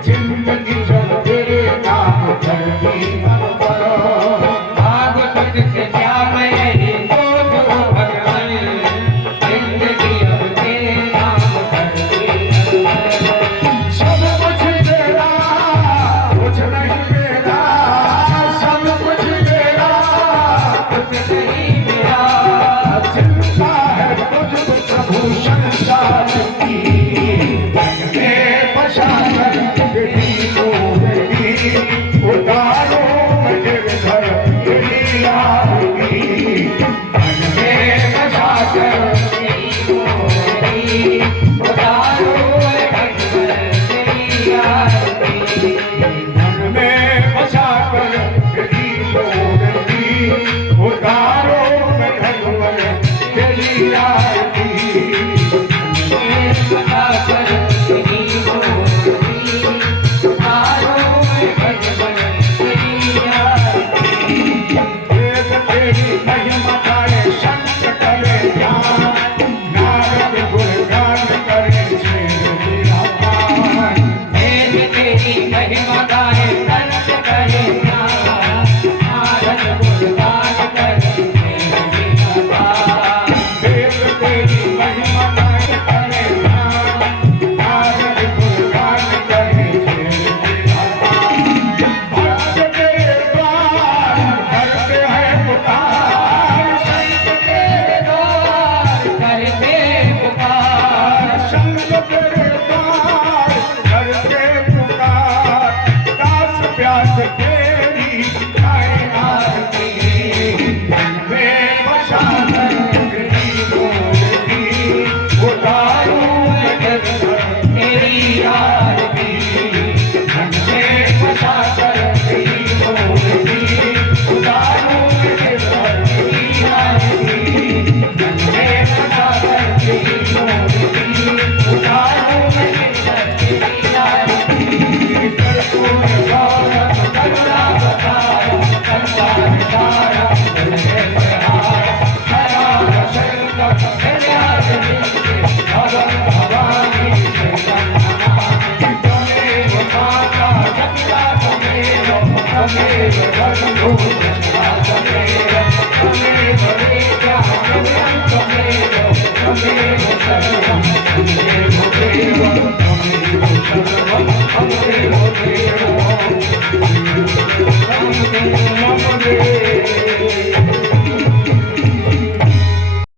जिंदगी जब तेरे नाम करती मन करो। भाग तुझसे क्या मैं यही सोचूं भगवान, जिंदगी अब तेरे नाम करती सब कुछ तेरा कुछ नहीं मेरा, सब कुछ तेरा कुछ नहीं मेरा। चिंता है तुझको प्रभु संसार की, मन में बसा कर तेरी गोदी उतारो मुझे घर तेरी आरती। मन में बसा कर तेरी गोदी उतारो भगवान तेरी आरती। मन में बसा कर तेरी गोदी उतारो भगवान तेरी आरती। बता कर तेरी गोदी उतारो भगवान तेरी आरती। वेद तेरी महिमा गाए संत करे ध्यान, नारद गुणगान करे श्री भगवान। वेद तेरी महिमा गाए संत करे ध्यान, नारद गुणगान करे तेरी भगवान। वेद तेरी महिमा गाए करे ध्यान, नारद गुणगान करे श्री भगवान। भक्त तेरे द्वार करते हैं पुकार, संत तेरे द्वार करते पुकार, संत तेरे द्वार करते पुकार। दास प्यास तेरी गाए आरती, मन में बसा कर तेरी गोदी उतारो भगत तेरी आरती। मन में बसा कर तेरी गोदी उतारो भगत तेरी आरती। मन में बसा कर तेरी गोदी उतारो भगत तेरी आरती। कर्पूर गौरव करुणा अवतार, संसार सारा तुझे प्यारा। हरा शंकर कल्याण नित्य भवन भवानी त्वमेव माता जगता त्वमेव त्वमेव बन्धुः